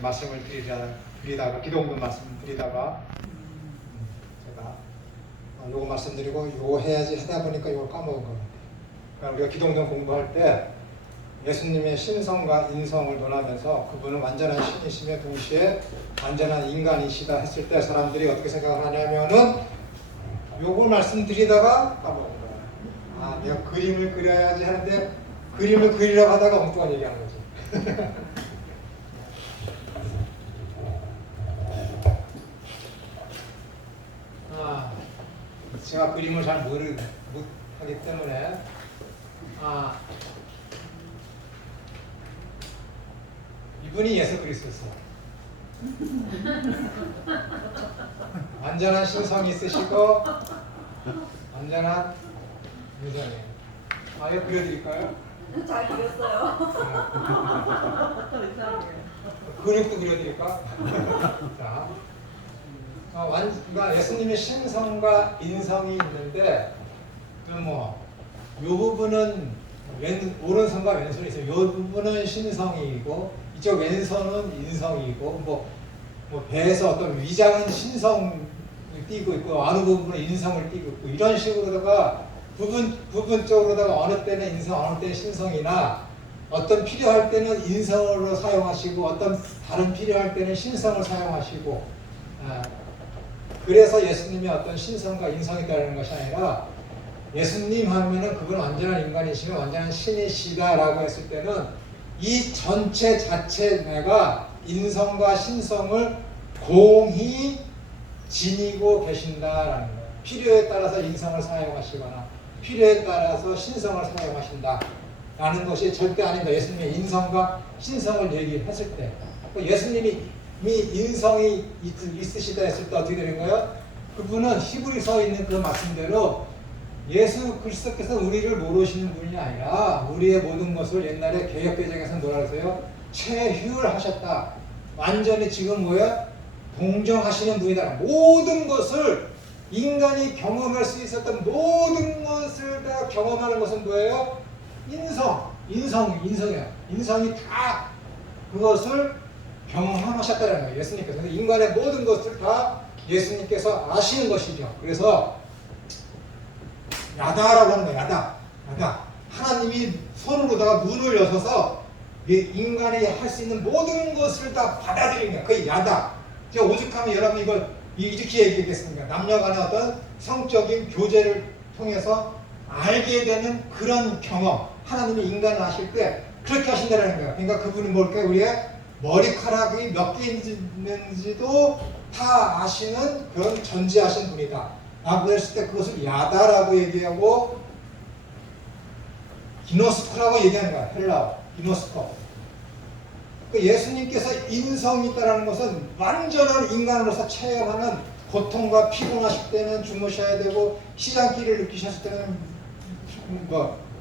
말씀을 드리다가 기도문 말씀 드리다가 제가 요거 말씀드리고 요거 해야지 하다 보니까 요걸 까먹은 것 같아요. 그러니까 우리가 기도문 공부할 때 예수님의 신성과 인성을 논하면서 그분은 완전한 신이시며 동시에 완전한 인간이시다 했을 때 사람들이 어떻게 생각을 하냐면은 요걸 말씀드리다가 까먹은 거예요. 아, 내가 그림을 그려야지 하는데 그림을 그리려고 하다가 엉뚱한 얘기한 거지. 제가 그림을 잘 못하기 때문에 이분이 예수 그리스도였어요. 완전한 신성이 있으시고 완전한 인성이에요. 이거 그려드릴까요? 잘 그렸어요. 근육도 그려드릴까? 자, 그러니까 예수님의 신성과 인성이 있는데 요 부분은 오른손과 왼손이 있어요. 요 부분은 신성이고 이쪽 왼손은 인성이고 뭐 배에서 어떤 위장은 신성을 띠고 있고 어느 부분은 인성을 띠고 있고 이런 식으로다가 부분적으로다가 어느 때는 인성 어느 때는 신성이나 어떤 필요할 때는 인성으로 사용하시고 어떤 다른 필요할 때는 신성을 사용하시고 그래서 예수님이 어떤 신성과 인성이 있다는 것이 아니라 예수님 하면은 그분 완전한 인간이시며 완전한 신이시다라고 했을 때는 이 전체 자체 내가 인성과 신성을 공히 지니고 계신다라는 거예요. 필요에 따라서 인성을 사용하시거나 필요에 따라서 신성을 사용하신다라는 것이 절대 아닙니다. 예수님의 인성과 신성을 얘기했을 때 예수님이 인성이 있으시다 했을 때 어떻게 되는 거예요? 그분은 히브리서에 있는 그 말씀대로 예수 그리스도께서 우리를 모르시는 분이 아니라 우리의 모든 것을 옛날에 개역개정에서 뭐라 그러세요? 체휼하셨다. 완전히 지금 동정하시는 분이다. 모든 것을 인간이 경험할 수 있었던 모든 것을 다 경험하는 것은 뭐예요? 인성이에요. 인성이 다 그것을 경험하셨다는 거예요. 예수님께서. 인간의 모든 것을 다 예수님께서 아시는 것이죠. 그래서 야다라고 하는 거예요. 야다. 하나님이 손으로다가 문을 여셔서 인간이 할 수 있는 모든 것을 다 받아들이는 거예요. 그게 야다. 제가 오죽하면 여러분 이걸 이렇게 얘기하겠습니까? 남녀간의 어떤 성적인 교제를 통해서 알게 되는 그런 경험. 하나님이 인간을 하실 때 그렇게 하신다는 거예요. 그러니까 그분이 뭘까요? 우리의 머리카락이 몇 개 있는지도 다 아시는 그런 전지하신 분이다. 라고 했을 때 그것을 야다라고 얘기하고 기노스코라고 얘기하는 거야. 헬라어. 기노스코. 예수님께서 인성이 있다는 것은 완전한 인간으로서 체험하는 고통과 피곤하실 때는 주무셔야 되고 시장기를 느끼셨을 때는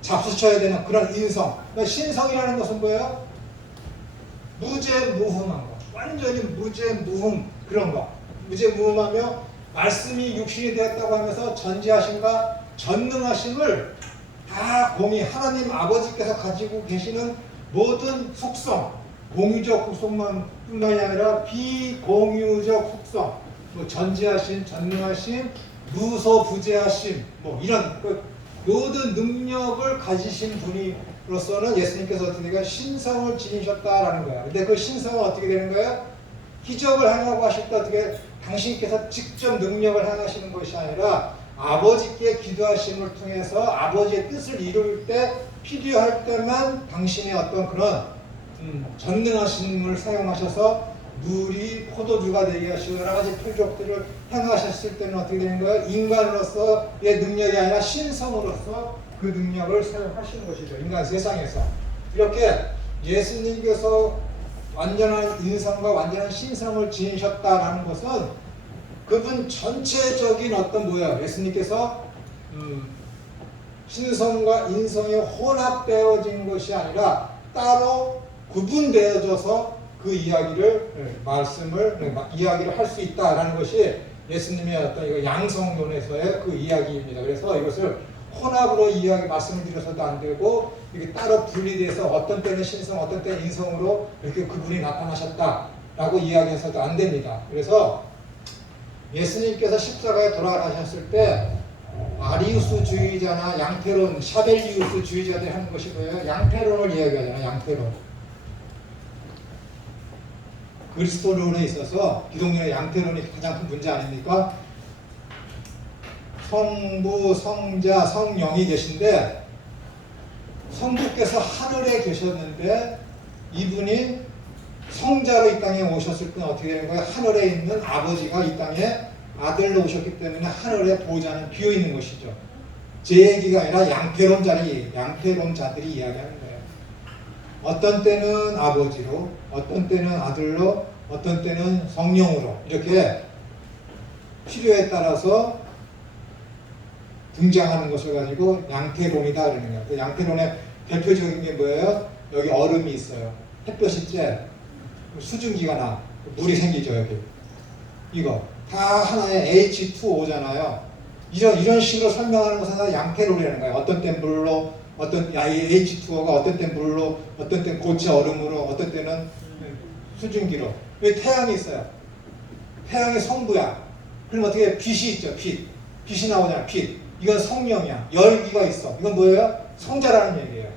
잡수셔야 되는 그런 인성. 그러니까 신성이라는 것은 뭐예요? 무죄무흠한 거. 완전히 무죄무흠 그런 거. 무죄무흠하며 말씀이 육신이 되었다고 하면서 전지하심과 전능하심을 다 공히 하나님 아버지께서 가지고 계시는 모든 속성, 공유적 속성만 뿐만이 아니라 비공유적 속성, 전지하심, 전능하심, 무소부재하심, 이런 모든 능력을 가지신 분으로서는 예수님께서 어떻게 되니까 신성을 지니셨다라는 거예요. 근데 그 신성은 어떻게 되는 거예요? 기적을 행하고 하실 때 어떻게 당신께서 직접 능력을 행하시는 것이 아니라 아버지께 기도하심을 통해서 아버지의 뜻을 이룰 때 필요할 때만 당신의 어떤 그런 전능하심을 사용하셔서 물이 포도주가 되게 하시고 여러 가지 표적들을 행하셨을 때는 어떻게 되는 거예요? 인간으로서의 능력이 아니라 신성으로서 그 능력을 사용하시는 것이죠. 인간 세상에서. 이렇게 예수님께서 완전한 인성과 완전한 신성을 지니셨다라는 것은 그분 전체적인 어떤 예수님께서 신성과 인성이 혼합되어진 것이 아니라 따로 구분되어져서 그 이야기를 이야기를 할 수 있다라는 것이 예수님의 어떤 양성론에서의 그 이야기입니다. 그래서 이것을 혼합으로 말씀을 드려서도 안 되고 이게 따로 분리돼서 어떤 때는 신성, 어떤 때는 인성으로 이렇게 그분이 나타나셨다. 라고 이야기해서도 안 됩니다. 그래서 예수님께서 십자가에 돌아가셨을 때 아리우스주의자나 양태론, 샤벨리우스주의자들이 하는 것이 뭐예요? 양태론을 이야기하잖아요. 양태론. 그리스도론에 있어서 기독교의 양태론이 가장 큰 문제 아닙니까? 성부, 성자, 성령이 계신데 성부께서 하늘에 계셨는데 이분이 성자로 이 땅에 오셨을 때는 어떻게 되는 거예요? 하늘에 있는 아버지가 이 땅에 아들로 오셨기 때문에 하늘의 보좌는 비어 있는 것이죠. 제 얘기가 아니라 양태론자들이 이야기하는 거예요. 어떤 때는 아버지로, 어떤 때는 아들로, 어떤 때는 성령으로 이렇게 필요에 따라서 등장하는 것을 가지고 양태론이다 그러는 거예요. 그 양태론의 대표적인 게 뭐예요? 여기 얼음이 있어요. 햇볕이 쬐 수증기가 나 물이 생기죠. 여기 이거 다 하나의 H2O잖아요. 이런 식으로 설명하는 것은 다 양태론이라는 거예요. 어떤 땐 물로, 어떤 H2O가 어떤 땐 물로, 어떤 땐 고체 얼음으로, 어떤 때는 수증기로. 여기 태양이 있어요. 태양이 성부야. 그럼 어떻게 빛이 있죠. 빛이 나오잖아. 빛. 이건 성령이야. 열기가 있어. 이건 뭐예요? 성자라는 얘기예요.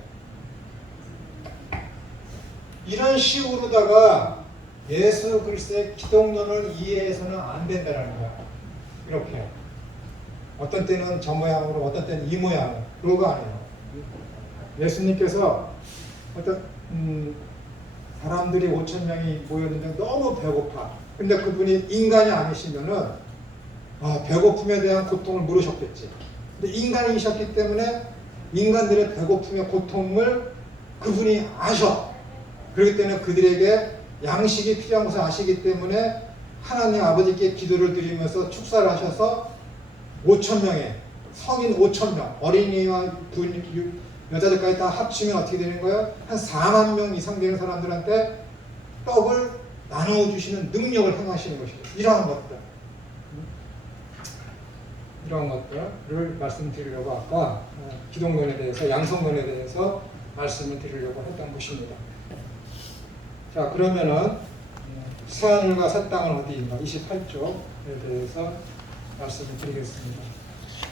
이런 식으로다가 예수 그리스도의 기독론을 이해해서는 안 된다는 거야. 이렇게. 어떤 때는 저 모양으로, 어떤 때는 이 모양으로. 그거가 아니에요. 예수님께서 어떤 사람들이 5천 명이 모였는데 너무 배고파. 근데 그분이 인간이 아니시면은 배고픔에 대한 고통을 물으셨겠지. 근데 인간이셨기 때문에 인간들의 배고픔의 고통을 그분이 아셔. 그렇기 때문에 그들에게 양식이 필요한 것을 아시기 때문에 하나님 아버지께 기도를 드리면서 축사를 하셔서 5천 명의 성인 5천 명, 어린이와 여자들까지 다 합치면 어떻게 되는 거예요? 한 4만 명 이상 되는 사람들한테 떡을 나누어 주시는 능력을 행하시는 것이죠. 이러한 것들을 말씀드리려고 아까 기독론에 대해서, 양성론에 대해서 말씀을 드리려고 했던 것입니다. 자, 그러면은 새하늘과 새 땅은 어디인가? 28쪽에 대해서 말씀을 드리겠습니다.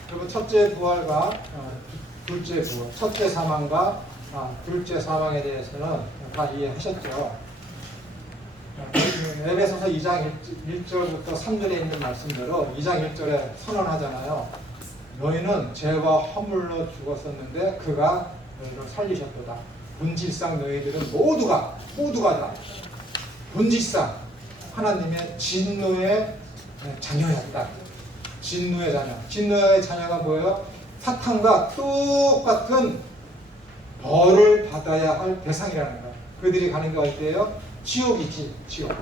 그리고 첫째 부활과 둘째 부활, 첫째 사망과 둘째 사망에 대해서는 다 이해하셨죠. 에베소서 2장 1절부터 3절에 있는 말씀대로 2장 1절에 선언하잖아요. 너희는 죄와 허물로 죽었었는데 그가 너희를 살리셨도다. 본질상 너희들은 모두가 다 본질상 하나님의 진노의 자녀였다. 진노의 자녀가 뭐예요? 사탄과 똑같은 벌을 받아야 할 대상이라는 거예요. 그들이 가는 게 어디예요? 지옥이지, 지옥.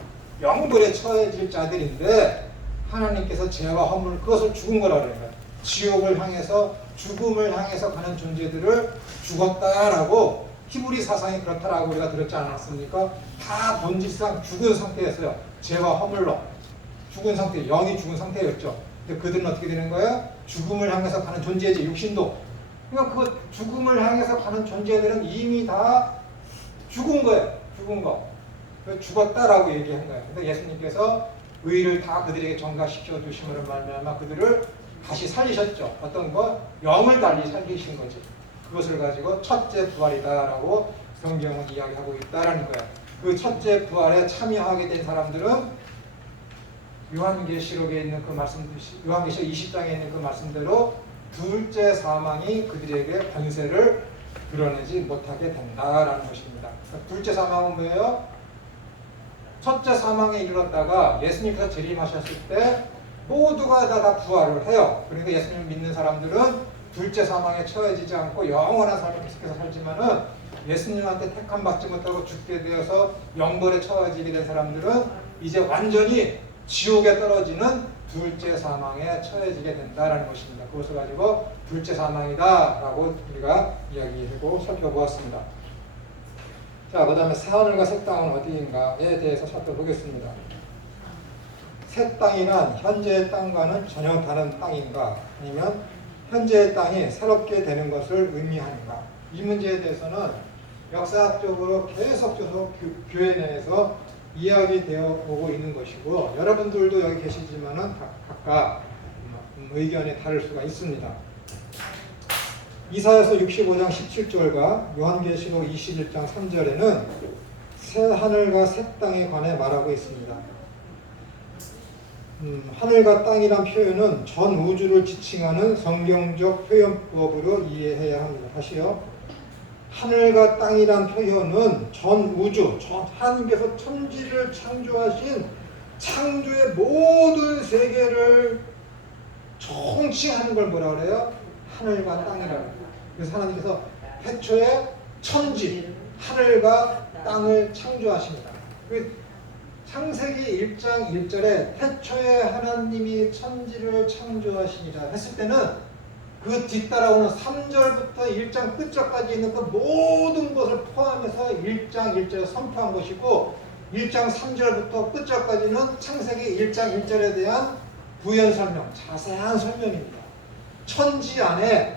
영불에 처해질 자들인데 하나님께서 죄와 허물, 그것을 죽은 거라고 그래요. 지옥을 향해서, 죽음을 향해서 가는 존재들을 죽었다라고 히브리 사상이 그렇다라고 우리가 들었지 않았습니까? 다 본질상 죽은 상태였어요. 죄와 허물로 죽은 상태, 영이 죽은 상태였죠. 근데 그들은 어떻게 되는 거예요? 죽음을 향해서 가는 존재지, 육신도. 그러니까 그 죽음을 향해서 가는 존재들은 이미 다 죽은 거예요. 죽은 거. 죽었다라고 얘기한 거예요. 근데 예수님께서 의를 다 그들에게 전가시켜 주심으로 말미암아 그들을 다시 살리셨죠. 어떤 거? 영을 달리 살리신 거지. 그것을 가지고 첫째 부활이다라고 성경은 이야기하고 있다라는 거예요. 그 첫째 부활에 참여하게 된 사람들은 요한계시록에 있는 그 말씀, 요한계시록 20장에 있는 그 말씀대로 둘째 사망이 그들에게 권세를 드러내지 못하게 된다라는 것입니다. 그러니까 둘째 사망은 뭐예요? 첫째 사망에 이르렀다가 예수님께서 재림하셨을 때 모두가 다 부활을 해요. 그러니까 예수님을 믿는 사람들은 둘째 사망에 처해지지 않고 영원한 삶을 계속해서 살지만은 예수님한테 택함 받지 못하고 죽게 되어서 영벌에 처해지게 된 사람들은 이제 완전히 지옥에 떨어지는 둘째 사망에 처해지게 된다라는 것입니다. 그것을 가지고 둘째 사망이다라고 우리가 이야기하고 살펴보았습니다. 자, 그 다음에 새하늘과 새 땅은 어디인가에 대해서 살펴보겠습니다. 새 땅이란 현재의 땅과는 전혀 다른 땅인가, 아니면 현재의 땅이 새롭게 되는 것을 의미하는가. 이 문제에 대해서는 역사학적으로 계속해서 교회 내에서 이야기되어 오고 있는 것이고 여러분들도 여기 계시지만은 각각 의견이 다를 수가 있습니다. 이사야서 65장 17절과 요한계시록 21장 3절에는 새 하늘과 새 땅에 관해 말하고 있습니다. 하늘과 땅이란 표현은 전 우주를 지칭하는 성경적 표현법으로 이해해야 합니다. 다시요. 하늘과 땅이란 표현은 전 우주, 하나님께서 천지를 창조하신 창조의 모든 세계를 총칭하는 걸 뭐라 그래요? 하늘과 땅이라고 해요. 그래서 하나님께서 태초에 천지, 하늘과 땅을 창조하십니다. 창세기 1장 1절에 태초에 하나님이 천지를 창조하시니라 했을 때는 그 뒤따라오는 3절부터 1장 끝절까지 있는 그 모든 것을 포함해서 1장 1절에 선포한 것이고 1장 3절부터 끝절까지는 창세기 1장 1절에 대한 부연 설명, 자세한 설명입니다. 천지 안에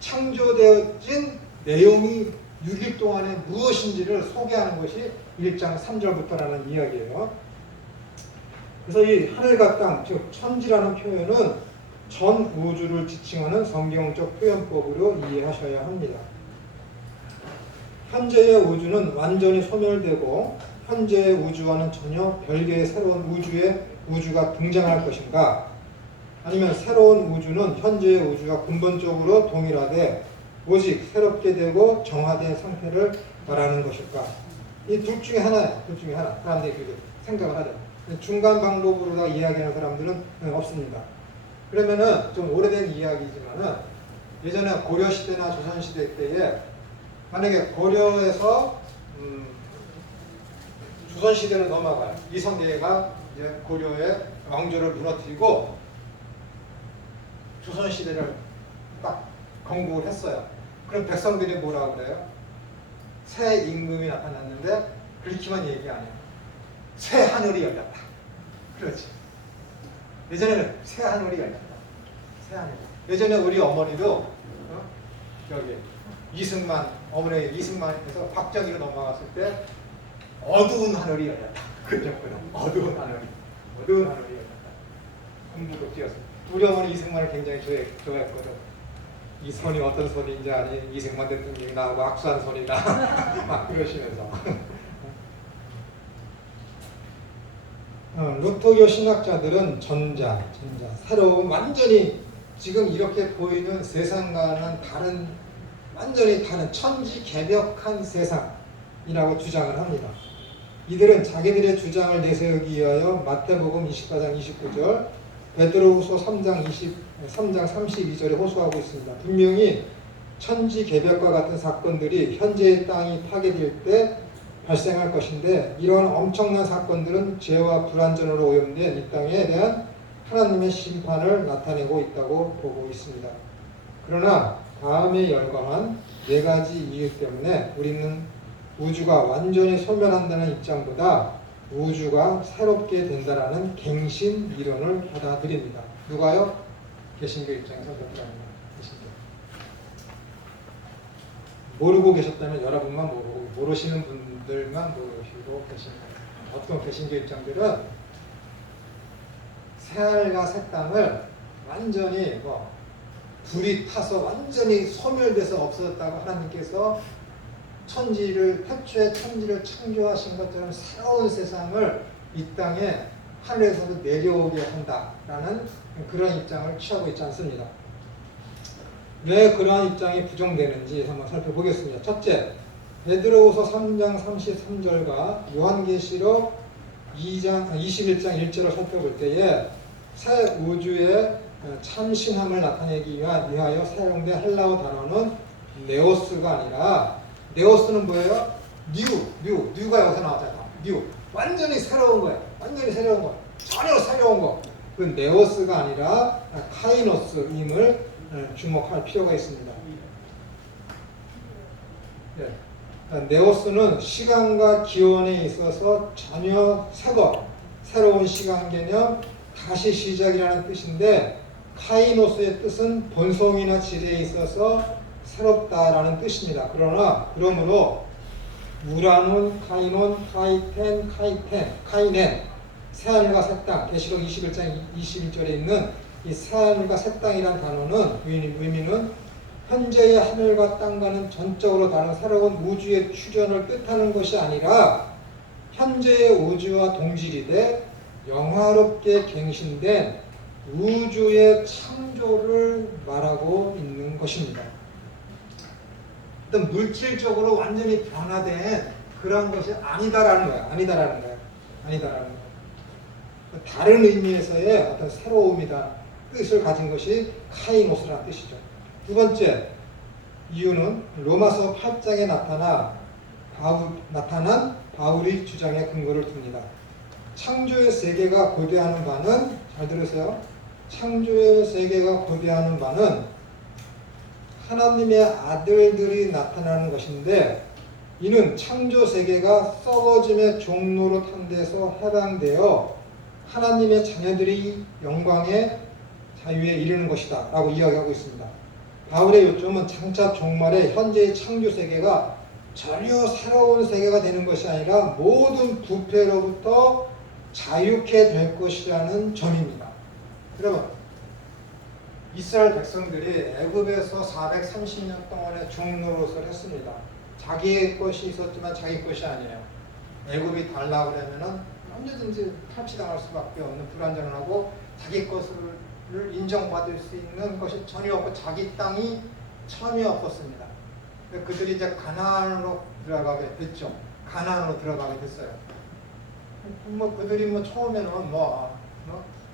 창조되어진 내용이 6일 동안에 무엇인지를 소개하는 것이 1장 3절부터라는 이야기예요. 그래서 이 하늘과 땅, 즉 천지라는 표현은 전 우주를 지칭하는 성경적 표현법으로 이해하셔야 합니다. 현재의 우주는 완전히 소멸되고 현재의 우주와는 전혀 별개의 새로운 우주가 등장할 것인가? 아니면 새로운 우주는 현재의 우주와 근본적으로 동일하되 오직 새롭게 되고 정화된 상태를 말하는 것일까? 이 둘 중에 하나예요. 둘 중에 하나. 사람들이 그렇게 생각을 하죠. 중간 방법으로 다 이야기하는 사람들은 없습니다. 그러면은 좀 오래된 이야기지만은 예전에 고려시대나 조선시대 때에 만약에 고려에서 조선시대로 넘어가요. 이성계가 이제 고려의 왕조를 무너뜨리고 조선시대를 딱 건국을 했어요. 그럼 백성들이 뭐라고 그래요? 새 임금이 나타났는데 그렇게만 얘기 안 해요. 새 하늘이 열렸다. 그렇지. 예전에는 새 하늘이 열렸다. 새 하늘. 예전에 우리 어머니도 여기 이승만 어머니 이승만에서 박정희로 넘어갔을 때 어두운 하늘이 열렸다. 그랬거든. 어두운 하늘이 열렸다. 공부도 뛰었어. 우리 어머니 이승만을 굉장히 좋아했거든. 이 손이 어떤 손인지 아니 이승만 대통령이 나하고 악수한 손이다. 막 그러시면서. 루터교 신학자들은 전자, 새로운 완전히 지금 이렇게 보이는 세상과는 다른 완전히 다른 천지개벽한 세상이라고 주장을 합니다. 이들은 자기들의 주장을 내세우기 위하여 마태복음 24장 29절, 베드로후서 3장 32절에 호소하고 있습니다. 분명히 천지개벽과 같은 사건들이 현재의 땅이 파괴될 때 발생할 것인데 이러한 엄청난 사건들은 죄와 불완전으로 오염된 이 땅에 대한 하나님의 심판을 나타내고 있다고 보고 있습니다. 그러나 다음에 열거한 네 가지 이유 때문에 우리는 우주가 완전히 소멸한다는 입장보다 우주가 새롭게 된다라는 갱신 이론을 받아들입니다. 누가요? 개신교 입장에서 그렇게 합니다. 개신교. 모르고 계셨다면 여러분만 모르고 모르시는 분들만 모르시고 계신 거예요. 어떤 개신교 입장들은 새하늘과 새 땅을 완전히 불이 타서 완전히 소멸돼서 없어졌다고 하나님께서 태초에 천지를 창조하신 것처럼 새로운 세상을 이 땅에 하늘에서도 내려오게 한다라는 그런 입장을 취하고 있지 않습니다. 왜 그러한 입장이 부정되는지 한번 살펴보겠습니다. 첫째, 베드로후서 3장 33절과 요한계시록 21장 1절을 살펴볼 때에 새 우주의 참신함을 나타내기 위하여 사용된 헬라어 단어는 네오스가 아니라 네오스는 뭐예요? 뉴가 여기서 나왔잖아요. 뉴. 완전히 새로운 거예요. 완전히 새로운 거. 전혀 새로운 거. 그 네오스가 아니라 카이노스임을 주목할 필요가 있습니다. 네. 네오스는 시간과 기원에 있어서 전혀 새로운 시간 개념, 다시 시작이라는 뜻인데 카이노스의 뜻은 본성이나 질에 있어서 새롭다라는 뜻입니다. 그러므로 우라논, 카이논, 카이넨, 새하늘과 새 땅. 계시록 21장 21절에 있는 이 새하늘과 새 땅이란 단어는 의미는 현재의 하늘과 땅과는 전적으로 다른 새로운 우주의 출현을 뜻하는 것이 아니라 현재의 우주와 동질이 돼 영화롭게 갱신된 우주의 창조를 말하고 있는 것입니다. 어떤 물질적으로 완전히 변화된 그런 것이 아니다라는 거예요. 아니다라는 거예요. 다른 의미에서의 어떤 새로움이다, 뜻을 가진 것이 카이노스라는 뜻이죠. 두 번째 이유는 로마서 8장에 나타난 바울의 주장에 근거를 둡니다. 창조의 세계가 고대하는 바는, 잘 들으세요. 창조의 세계가 고대하는 바는 하나님의 아들들이 나타나는 것인데, 이는 창조 세계가 썩어짐의 종로로 탄데서 해방되어 하나님의 자녀들이 영광의 자유에 이르는 것이다 라고 이야기하고 있습니다. 바울의 요점은 장차 종말에 현재의 창조 세계가 전혀 새로운 세계가 되는 것이 아니라 모든 부패로부터 자유케 될 것이라는 점입니다. 여러분, 이스라엘 백성들이 애굽에서 430년 동안의 종노릇을 했습니다. 자기의 것이 있었지만 자기 것이 아니에요. 애굽이 달라고 그러면은 언제든지 탈취당할 수밖에 없는 불완전하고 자기 것을 인정받을 수 있는 것이 전혀 없고 자기 땅이 전혀 없었습니다. 그들이 이제 가나안으로 들어가게 됐죠. 가나안으로 들어가게 됐어요. 그들이 처음에는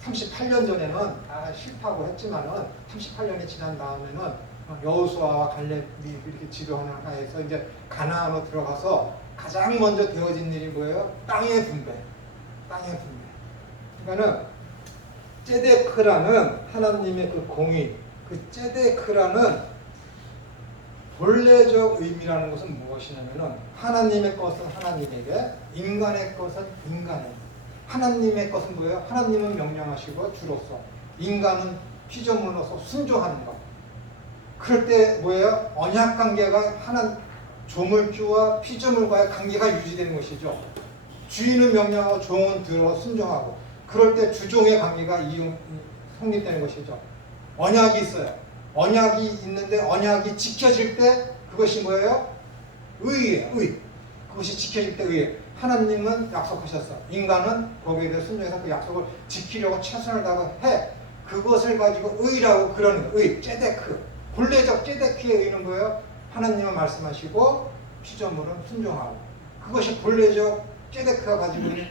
38년 전에는 싫다고 했지만은 38년이 지난 다음에는 여호수아와 갈렙이 이렇게 지도하는 하에서 이제 가나안으로 들어가서 가장 먼저 되어진 일이 뭐예요? 땅의 분배. 그러니까는 ጼ데크라는 하나님의 그 공의, 그 ጼ데크라는 본래적 의미라는 것은 무엇이냐면은 하나님의 것은 하나님에게, 인간의 것은 인간에게. 하나님의 것은 뭐예요? 하나님은 명령하시고 주로서, 인간은 피조물로서 순종하는 것. 그럴 때 뭐예요? 언약 관계가 조물주와 피조물과의 관계가 유지되는 것이죠. 주인은 명령하고 종은 들어 순종하고, 그럴 때 주종의 관계가 성립되는 것이죠. 언약이 있어요. 언약이 있는데 언약이 지켜질 때 그것이 뭐예요? 의예요. 의. 그것이 지켜질 때 의예요. 하나님은 약속하셨어. 인간은 거기에 대해 순종해서 그 약속을 지키려고 최선을 다해. 그것을 가지고 의라고 그러는 거예요. 의, ጼ데크. 본래적 ጼ데크의 의는 뭐예요? 하나님은 말씀하시고 피조물은 순종하고. 그것이 본래적 ጼ데크가 가지고 있는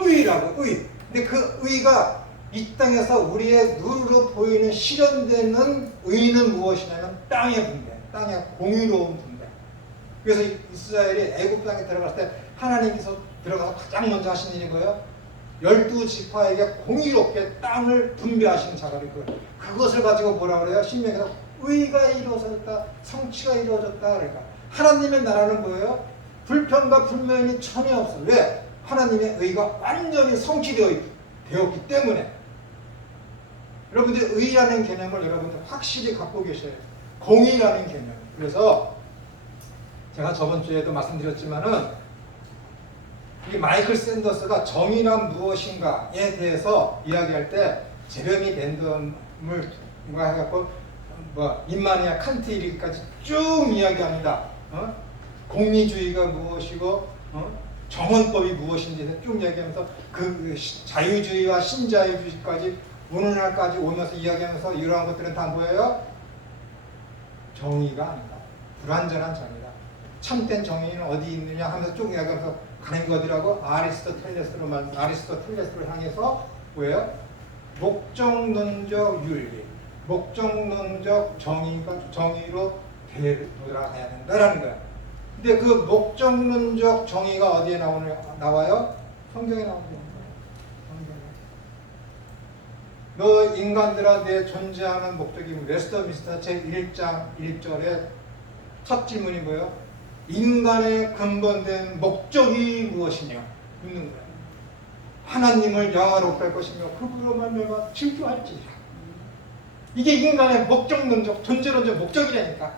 의라고, 의. 근데 그 의가 이 땅에서 우리의 눈으로 보이는 실현되는 의는 무엇이냐면 땅의 분배, 땅의 공의로운 분배. 그래서 이스라엘이 애굽 땅에 들어갔을 때 하나님께서 들어가서 가장 먼저 하신 일이 뭐예요? 12지파에게 공의롭게 땅을 분배하시는 작업이 그거예요. 그것을 가지고 뭐라 그래요? 신명에서 의가 이루어졌다, 성취가 이루어졌다. 그러니까 하나님의 나라는 뭐예요? 불평과 불만이 전혀 없어. 왜? 하나님의 의가 완전히 성취되었기 때문에. 여러분들 의라는 개념을 여러분들 확실히 갖고 계셔야 돼요. 공의라는 개념. 그래서 제가 저번 주에도 말씀드렸지만은 이 마이클 샌더스가 정의란 무엇인가에 대해서 이야기할 때 제레미 벤덤을 해갖고 임마누엘 칸트 이르기까지 쭉 이야기합니다. 공리주의가 무엇이고 정언법이 무엇인지 쭉 이야기하면서 그 자유주의와 신자유주의까지 오늘날까지 오면서 이야기하면서 이러한 것들은 다 뭐예요? 정의가 아니다. 불완전한 정의다. 참된 정의는 어디 있느냐 하면서 쭉 이야기하면서 가는 게 어디라고? 아리스토텔레스를 향해서 뭐예요? 목적론적 윤리, 목적론적 정의로 돌아가야 된다라는 거야. 근데 그 목적론적 정의가 어디에 나와요? 성경에 나옵니다. 너 인간들아 내 존재하는 목적이 웨스터민스터 제1장 1절의 첫 질문이 뭐예요? 인간의 근본된 목적이 무엇이냐? 묻는 거예요. 하나님을 영화롭게 할 것이며 그분으로 말미암아 질투할지. 이게 인간의 목적론적, 존재론적 목적이라니까.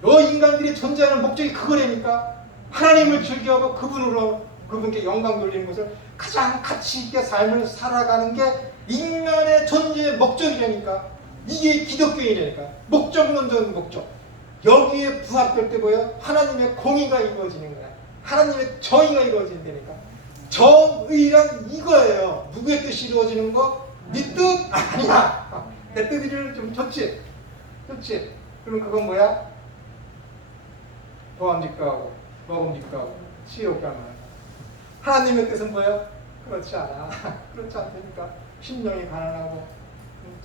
너 인간들이 존재하는 목적이 그거라니까. 하나님을 즐겨하고 그분께 영광 돌리는 것을 가장 가치 있게 삶을 살아가는 게 인간의 존재의 목적이라니까. 이게 기독교인이라니까. 목적론적인 목적. 여기에 부합될 때 뭐예요? 하나님의 공의가 이루어지는 거야. 하나님의 정의가 이루어진다니까. 정의란 이거예요. 누구의 뜻이 이루어지는 거? 네 뜻? 아니야. 내 뜻이 좀 좋지. 좋지. 그럼 그건 뭐야? 도함직가하고 먹음직가하고 치욕가는. 하나님의 뜻은 뭐예요? 그렇지 않아. 그렇지 않다니까. 심령이 가난하고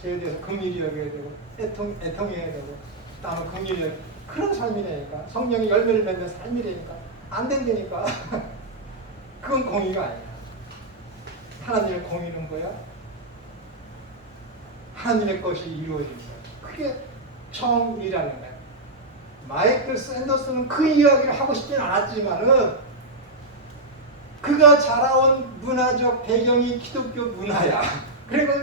죄에 대해서 긍휼히 여겨야 되고 애통해야 되고 다음에 긍휼히 그런 삶이라니까. 성령이 열매를 맺는 삶이라니까. 안 된다니까. 그건 공의가 아니야. 하나님의 공의는 뭐야? 하나님의 것이 이루어진 거야. 그게 정의라는 거야. 마이클 샌더스는 그 이야기를 하고 싶지는 않았지만은 그가 자라온 문화적 배경이 기독교 문화야. 그리고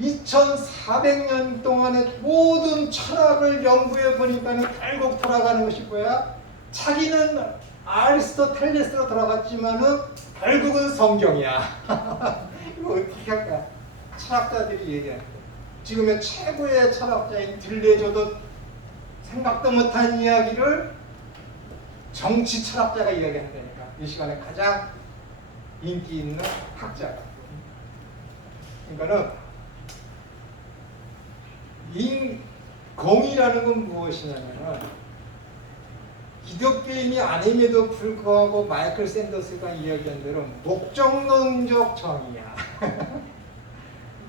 2400년 동안의 모든 철학을 연구해 보니까는 결국 돌아가는 것이 뭐야? 자기는 아리스토텔레스로 돌아갔지만은 결국은 성경이야. 이거 어떻게 할까? 철학자들이 얘기하는 거야. 지금의 최고의 철학자인 딜레저도 생각도 못한 이야기를 정치 철학자가 이야기한다니까. 이 시간에 가장 인기 있는 학자가. 그러니까는 공의라는 건 무엇이냐면 기독교인이 아님에도 불구하고 마이클 샌더스가 이야기한 대로 목적론적 정의야.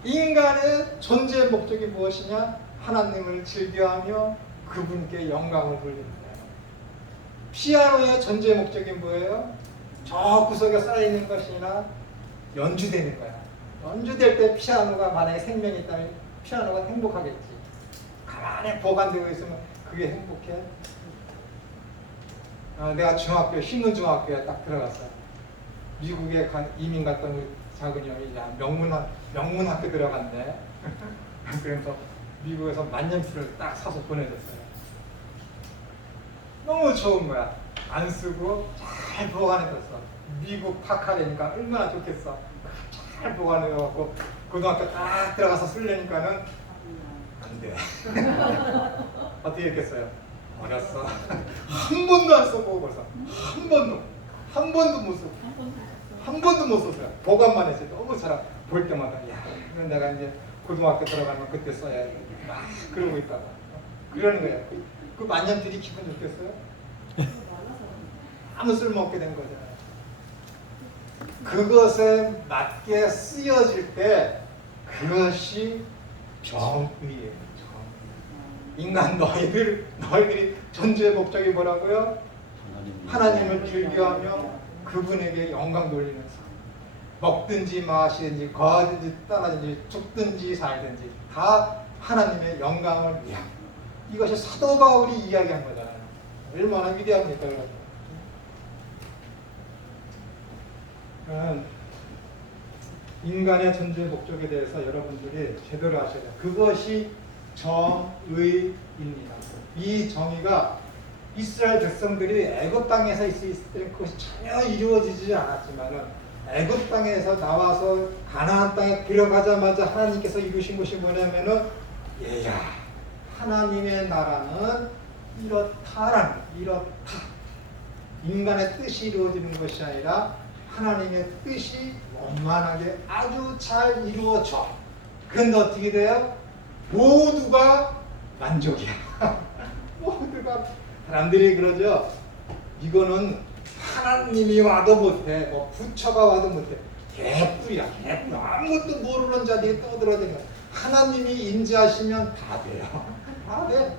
인간의 존재 목적이 무엇이냐? 하나님을 즐겨하며 그분께 영광을 돌린다. 피아노의 존재 목적이 뭐예요? 저 구석에 쌓여있는 것이 아니라 연주되는 거야. 연주될 때 피아노가 만약에 생명이 있다면 피아노가 행복하겠지. 가만히 보관되고 있으면 그게 행복해. 내가 중학교, 신문중학교에 딱 들어갔어요. 미국에 이민 갔던 우리 작은 형이 명문학교 들어갔네. 그래서 미국에서 만년필을 딱 사서 보내줬어요. 너무 좋은 거야. 안 쓰고 잘 보관해뒀어. 미국 파카레니까 얼마나 좋겠어. 잘 보관해갖고 고등학교 딱 들어가서 쓰려니까는 안 돼. 어떻게 했겠어요? 어렸어. 한 번도 안 써보고 벌써. 한 번도 못 쓰고. 한 번도 못 썼어요. 보관만 했어요. 너무 잘 볼 때마다 야, 내가 이제 고등학교 들어가면 그때 써야 돼. 막 그러고 있다가 그러는 거예요. 그 만년필이 기분 좋겠어요? 아무 쓸모없게 된 거잖아요. 그것에 맞게 쓰여질 때 그것이 정의예요. 인간 너희들이 존재의 목적이 뭐라고요? 하나님을 즐겨하며 그분에게 영광 돌리는 삶. 먹든지 마시든지 거하든지 떠나든지 죽든지 살든지 다 하나님의 영광을 위한. 이것이 사도 바울이 이야기한 거잖아요. 얼마나 위대합니까? 인간의 존재 목적에 대해서 여러분들이 제대로 아셔야 돼요. 그것이 정의입니다. 이 정의가 이스라엘 백성들이 애굽 땅에서 있을 때는 그것이 전혀 이루어지지 않았지만은 애굽 땅에서 나와서 가나안 땅에 들어가자마자 하나님께서 이루신 것이 뭐냐면은 얘야 하나님의 나라는 이렇다. 인간의 뜻이 이루어지는 것이 아니라 하나님의 뜻이 원만하게 아주 잘 이루어져. 그런데 어떻게 돼요? 모두가 만족이야. 모두가. 사람들이 그러죠. 이거는 하나님이 와도 못해. 뭐 부처가 와도 못해. 개뿔이야. 개뿔. 아무것도 모르는 자들이 떠들어대는 거야. 하나님이 인지하시면 다 돼요. 다 돼.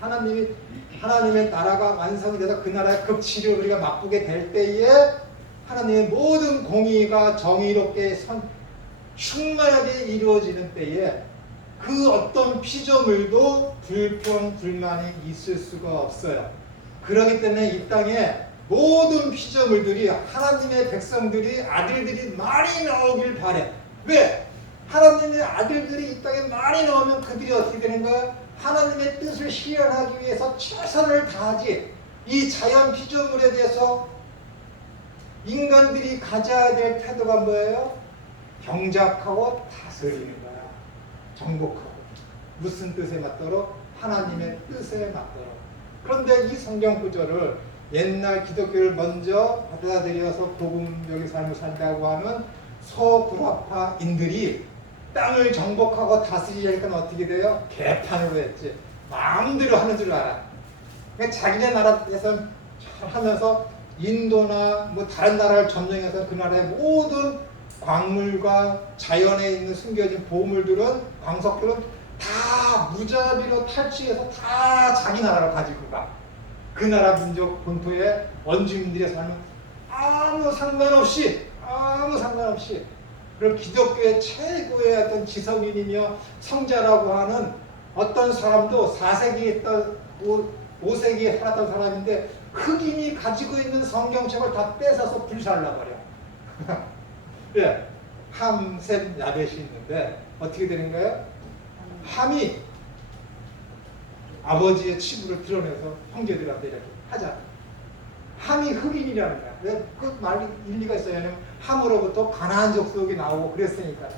하나님의 나라가 완성이 돼서 그 나라의 극치를 우리가 맛보게 될 때에 하나님의 모든 공의가 정의롭게 충만하게 이루어지는 때에 그 어떤 피조물도 불평, 불만이 있을 수가 없어요. 그렇기 때문에 이 땅에 모든 피조물들이 하나님의 백성들이 아들들이 많이 나오길 바래. 왜? 하나님의 아들들이 이 땅에 많이 나오면 그들이 어떻게 되는 거야? 하나님의 뜻을 실현하기 위해서 최선을 다하지 이 자연 피조물에 대해서 인간들이 가져야 될 태도가 뭐예요? 경작하고 다스리는 거야. 정복하고. 무슨 뜻에 맞도록? 하나님의 뜻에 맞도록. 그런데 이 성경 구절을 옛날 기독교를 먼저 받아들여서 복음적인 삶을 산다고 하는 서구라파인들이 땅을 정복하고 다스리니까 어떻게 돼요? 개판으로 했지. 마음대로 하는 줄 알아. 그러니까 자기네 나라에서 하면서 인도나 뭐 다른 나라를 점령해서 그 나라의 모든 광물과 자연에 있는 숨겨진 보물들은 광석들은 다 무자비로 탈취해서 다 자기 나라로 가지고 가. 그 나라 민족 본토에 원주민들의 삶은 아무 상관없이 그럼 기독교의 최고의 어떤 지성인이며 성자라고 하는 어떤 사람도 4세기에 있던 5세기에 살았던 사람인데 흑인이 가지고 있는 성경책을 다 뺏어서 불살라버려. 예, 함, 셈, 야벳이 있는데 어떻게 되는 거예요? 함이 아버지의 치부를 드러내서 형제들한테 이렇게 하자. 함이 흑인이라는 거야. 왜 그 말이 일리가 있어요? 왜냐면 함으로부터 가나안 족속이 나오고 그랬으니까.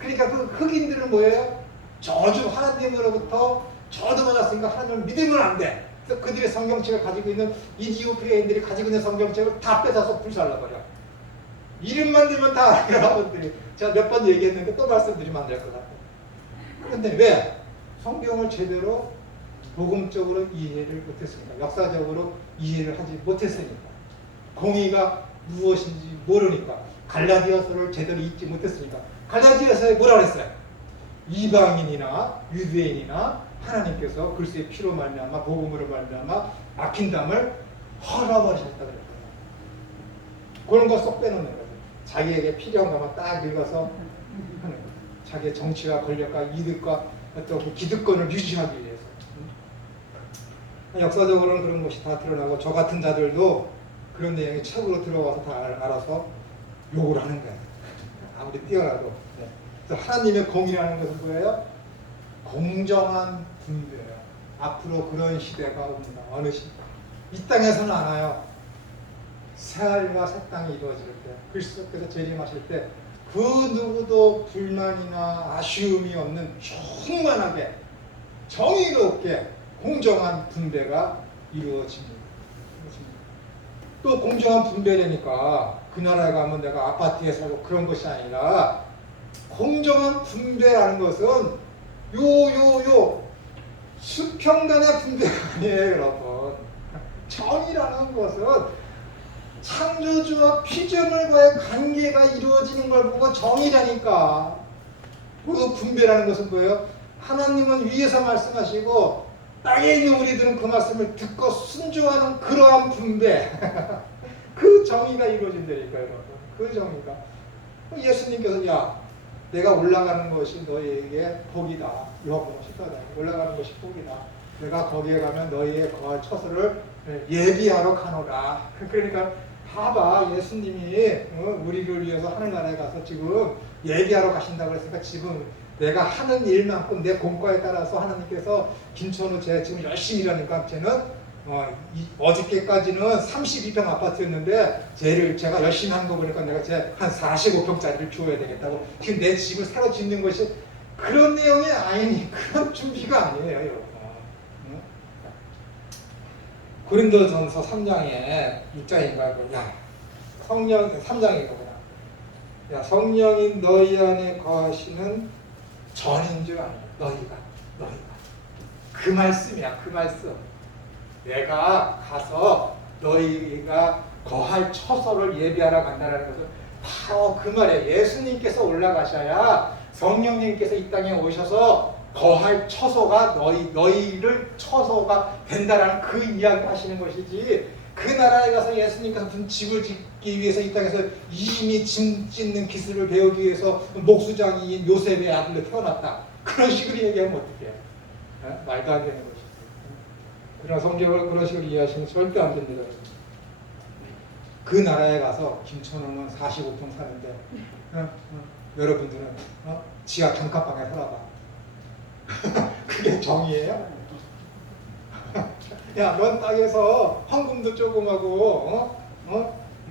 그러니까 그 흑인들은 뭐예요? 저주 하나님으로부터 저주 받았으니까 하나님을 믿으면 안 돼. 그래서 그들의 성경책을 가지고 있는 이디오피아인들이 가지고 있는 성경책을 다 뺏어서 불살라버려. 이름만 들면 다 알아요, 여러분들이. 제가 몇 번 얘기했는데 또 말씀드리면 안 될 것 같아요. 그런데 왜? 성경을 제대로 복음적으로 이해를 못했으니까. 역사적으로 이해를 하지 못했으니까. 공의가 무엇인지 모르니까. 갈라디아서를 제대로 읽지 못했으니까. 갈라디아서에 뭐라 그랬어요? 이방인이나 유대인이나 하나님께서 그리스도의 피로 말미암아 복음으로 말미암아 막힌 담을 헐어버리셨다 그랬어요. 그런 거 쏙 빼놓는 거예요. 자기에게 필요한 것만 딱 읽어서 하는 거예요. 자기의 정치와 권력과 이득과 어떤 그 기득권을 유지하기 위해서. 역사적으로는 그런 것이 다 드러나고 저 같은 자들도 그런 내용이 책으로 들어와서 다 알아서 욕을 하는 거예요. 아무리 뛰어나도. 네. 그래서 하나님의 공이라는 것은 뭐예요? 공정한 분배예요. 앞으로 그런 시대가 옵니다. 어느 시대? 이 땅에서는 안 와요. 새하늘과 새 땅이 이루어질 때, 그리스도께서 재림하실 때 그 누구도 불만이나 아쉬움이 없는 충만하게 정의롭게 공정한 분배가 이루어집니다. 또 공정한 분배라니까 그 나라에 가면 내가 아파트에 살고 그런 것이 아니라 공정한 분배라는 것은 수평단의 분배가 아니에요, 여러분. 정의라는 것은 창조주와 피조물과의 관계가 이루어지는 걸 보고 정의라니까. 그 분배라는 것은 뭐예요? 하나님은 위에서 말씀하시고 땅에 있는 우리들은 그 말씀을 듣고 순종하는 그러한 분배. 그 정의가 이루어진다니까요, 여러분. 그 정의가. 예수님께서 야, 내가 올라가는 것이 너희에게 복이다. 요한복음 14장. 올라가는 것이 복이다. 내가 거기에 가면 너희의 거할 처소를 예비하러 가노라. 그러니까 봐봐, 예수님이 우리를 위해서 하늘나라에 가서 지금 예비하러 가신다고 했으니까 지금 내가 하는 일만큼 내 공과에 따라서 하나님께서 김천우 쟤 지금 열심히 일하니까 쟤는 어저께까지는 32평 아파트였는데 제가 열심히 한 거 보니까 내가 쟤 한 45평짜리를 주어야 되겠다고. 지금 내 집을 새로 짓는 것이 그런 내용이 아니니 그런 준비가 아니에요, 여러분. 고린도전서 3장에 6장인가요? 야, 성령 3장이거구나. 야, 성령이 너희 안에 거하시는 전인 줄 아냐? 너희가. 그 말씀이야, 그 말씀. 내가 가서 너희가 거할 처소를 예비하러 간다는 것은 바로 그 말이에요. 예수님께서 올라가셔야 성령님께서 이 땅에 오셔서 거할 처소가 너희를 처소가 된다라는 그 이야기 하시는 것이지, 그 나라에 가서 예수님께서 무슨 집을 짓기 위해서 이 땅에서 이미 짐 짓는 기술을 배우기 위해서 목수장인 요셉의 아들로 태어났다. 그런 식으로 얘기하면 어떡해요? 말도 안 되는 것이죠. 그러나 성경을 그런 식으로 이해하시면 절대 안 됩니다. 그 나라에 가서 김천웅은 45평 사는데 여러분들은 지하 단칸방에 살아봐. 그게 정의예요? 야, 넌 땅에서 헌금도 조금하고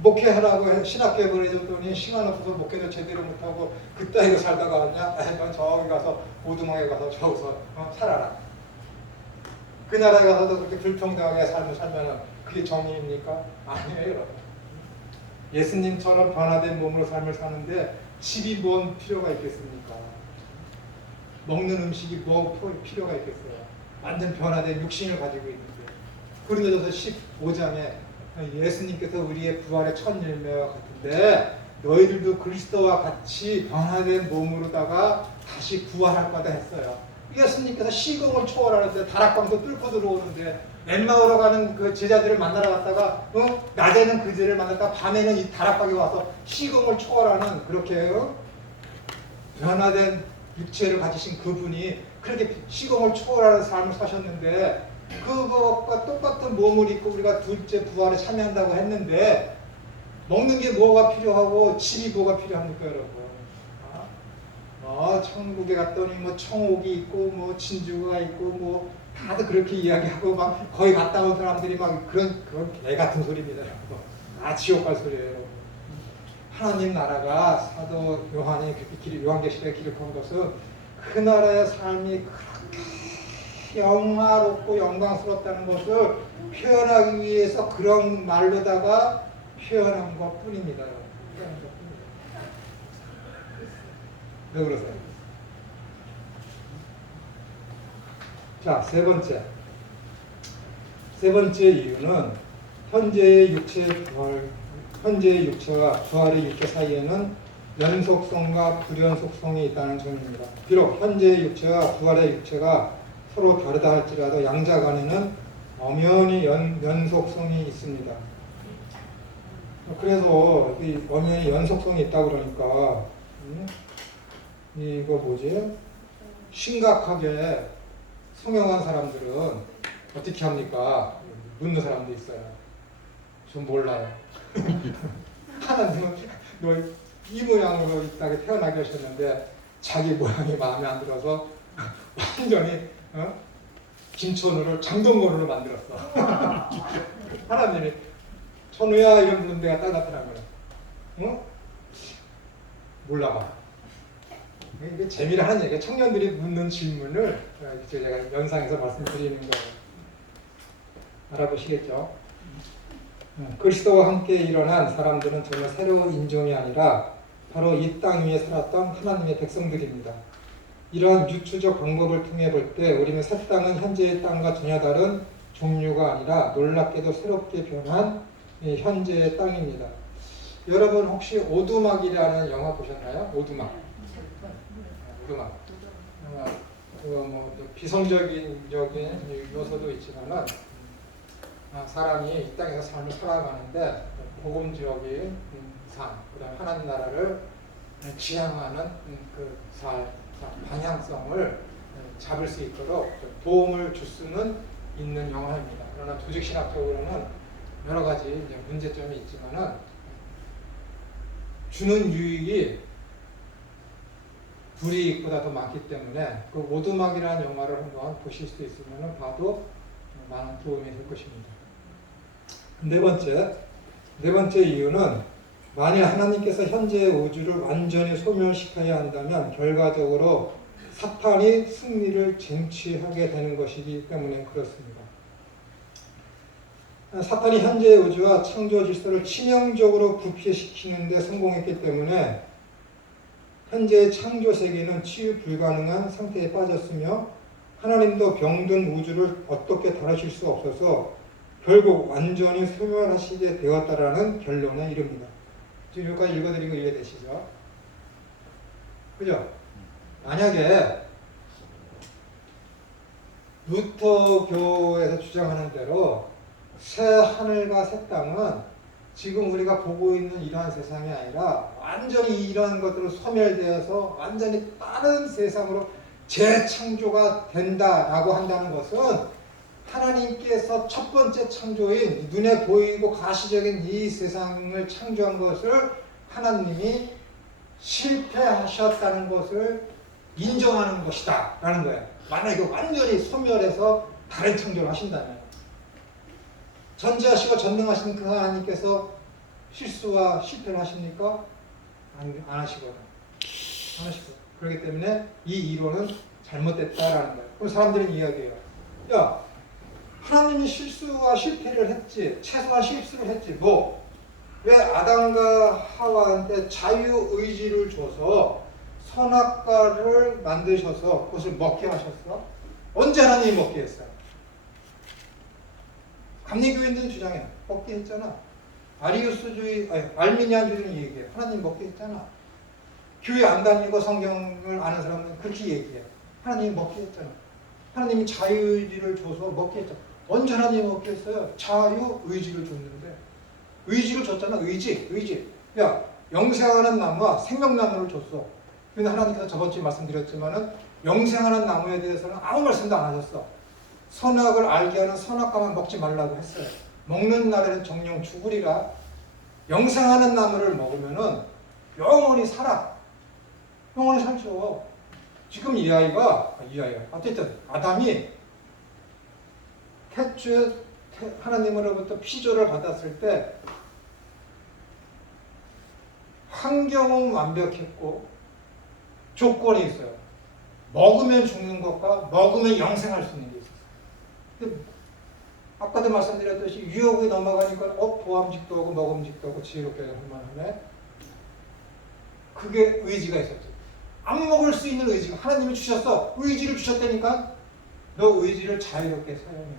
목회하라고 신학교에 보내줬더니 시간 없어서 목회도 제대로 못하고 그따위로 살다가 왔냐? 넌 저기 가서 오두막에 가서 저기서 살아라. 그 나라에 가서도 그렇게 불평등하게 삶을 살면은 그게 정의입니까? 아니에요, 여러분. 예수님처럼 변화된 몸으로 삶을 사는데 집이 뭔 필요가 있겠습니까? 먹는 음식이 뭐 필요가 있겠어요? 완전 변화된 육신을 가지고 있는데. 고린도전서 15장에 예수님께서 우리의 부활의 첫 열매와 같은데 너희들도 그리스도와 같이 변화된 몸으로다가 다시 부활할 거다 했어요. 예수님께서 시공을 초월하는데 다락방도 뚫고 들어오는데 엠마오로 가는 그 제자들을 만나러 갔다가 낮에는 그들을 만났다가 밤에는 이 다락방에 와서 시공을 초월하는 그렇게 변화된 육체를 가지신 그분이 그렇게 시공을 초월하는 삶을 사셨는데 그것과 똑같은 몸을 입고 우리가 둘째 부활에 참여한다고 했는데 먹는 게 뭐가 필요하고 집이 뭐가 필요합니까, 여러분? 천국에 갔더니 뭐 청옥이 있고 뭐 진주가 있고 뭐 다들 그렇게 이야기하고 막 거기 갔다 온 사람들이 막 그건 개 같은 소리입니다, 여러분. 지옥 갈 소리예요, 여러분. 하나님 나라가 사도 요한이 그렇게 요한계시록에 기록한 것은 그 나라의 삶이 그렇게 영화롭고 영광스럽다는 것을 표현하기 위해서 그런 말로다가 표현한 것 뿐입니다. 왜 그러세요? 자, 세 번째 이유는 현재의 육체와 부활의 육체 사이에는 연속성과 불연속성이 있다는 점입니다. 비록 현재의 육체와 부활의 육체가 서로 다르다 할지라도 양자 간에는 엄연히 연속성이 있습니다. 그래서 이 엄연히 연속성이 있다 그러니까 이거 뭐지? 심각하게 성형한 사람들은 어떻게 합니까? 묻는 사람도 있어요. 전 몰라요. 하나님은 너 이 모양으로 있다게 태어나게 하셨는데 자기 모양이 마음에 안 들어서 완전히 김천우를 장동건으로 만들었어. 하나님이 천우야 이런 부른 데가 딱 나타나면 몰라봐. 이게 재미를 하는 얘기예요. 청년들이 묻는 질문을 제가 연상해서 말씀드리는 거예요. 알아보시겠죠? 그리스도와 함께 일어난 사람들은 전혀 새로운 인종이 아니라 바로 이 땅 위에 살았던 하나님의 백성들입니다. 이러한 유추적 방법을 통해 볼 때 우리는 새 땅은 현재의 땅과 전혀 다른 종류가 아니라 놀랍게도 새롭게 변한 현재의 땅입니다. 여러분 혹시 오두막이라는 영화 보셨나요? 오두막. 뭐 비성적인 요소도 있지만은 사람이 이 땅에서 삶을 살아가는데 복음적인 삶, 그다음 하나님 나라를 지향하는 그 방향성을 잡을 수 있도록 도움을 줄 수는 있는 영화입니다. 그러나 조직신학적으로는 여러 가지 이제 문제점이 있지만은 주는 유익이 불이익보다 더 많기 때문에 그 오두막이라는 영화를 한번 보실 수 있으면 봐도 많은 도움이 될 것입니다. 네 번째 이유는 만일 하나님께서 현재의 우주를 완전히 소멸시켜야 한다면 결과적으로 사탄이 승리를 쟁취하게 되는 것이기 때문에 그렇습니다. 사탄이 현재의 우주와 창조 질서를 치명적으로 부패시키는 데 성공했기 때문에 현재의 창조 세계는 치유 불가능한 상태에 빠졌으며 하나님도 병든 우주를 어떻게 다루실 수 없어서 결국 완전히 소멸하시게 되었다라는 결론에 이릅니다. 지금 여기까지 읽어드리고 이해되시죠? 그죠? 만약에 루터교에서 주장하는 대로 새 하늘과 새 땅은 지금 우리가 보고 있는 이러한 세상이 아니라 완전히 이러한 것들로 소멸되어서 완전히 다른 세상으로 재창조가 된다라고 한다는 것은 하나님께서 첫 번째 창조인 눈에 보이고 가시적인 이 세상을 창조한 것을 하나님이 실패하셨다는 것을 인정하는 것이다 라는 거예요. 만약에 완전히 소멸해서 다른 창조를 하신다면, 전지하시고 전능하신 그 하나님께서 실수와 실패를 하십니까? 안 하시거든. 안 하시거든. 그렇기 때문에 이 이론은 잘못됐다라는 거예요. 그럼 사람들은 이야기해요. 야, 하나님이 실수와 실패를 했지, 최소한 실수를 했지, 뭐 왜 아담과 하와한테 자유의지를 줘서 선악과를 만드셔서 그것을 먹게 하셨어? 언제 하나님이 먹게 했어요? 감리교인들은 주장해. 먹게 했잖아. 아리우스주의, 아니, 알미니안주의는 얘기해. 하나님 먹게 했잖아. 교회 안 다니고 성경을 아는 사람은 그렇게 얘기해. 하나님이 먹게 했잖아. 하나님이 자유의지를 줘서 먹게 했잖아. 언제 하나님이 먹게 했어요? 자유의지를 줬는데. 의지를 줬잖아. 의지. 야, 영생하는 나무와 생명나무를 줬어. 근데 하나님께서 저번 주에 말씀드렸지만은 영생하는 나무에 대해서는 아무 말씀도 안 하셨어. 선악을 알게 하는 선악과만 먹지 말라고 했어요. 먹는 날에는 정령 죽으리라. 영생하는 나무를 먹으면은 영원히 살아. 영원히 살죠. 지금 이 아이가 어쨌든 아담이 태초에 하나님으로부터 피조를 받았을 때 환경은 완벽했고 조건이 있어요. 먹으면 죽는 것과 먹으면 영생할 수 있는 게 있어요. 근데 아까도 말씀드렸듯이 유혹이 넘어가니까 보암직도 하고 먹음직도 하고 지혜롭게 할 만하네. 그게 의지가 있었죠. 안 먹을 수 있는 의지가 하나님이 주셨어. 의지를 주셨다니까 너 의지를 자유롭게 사용해.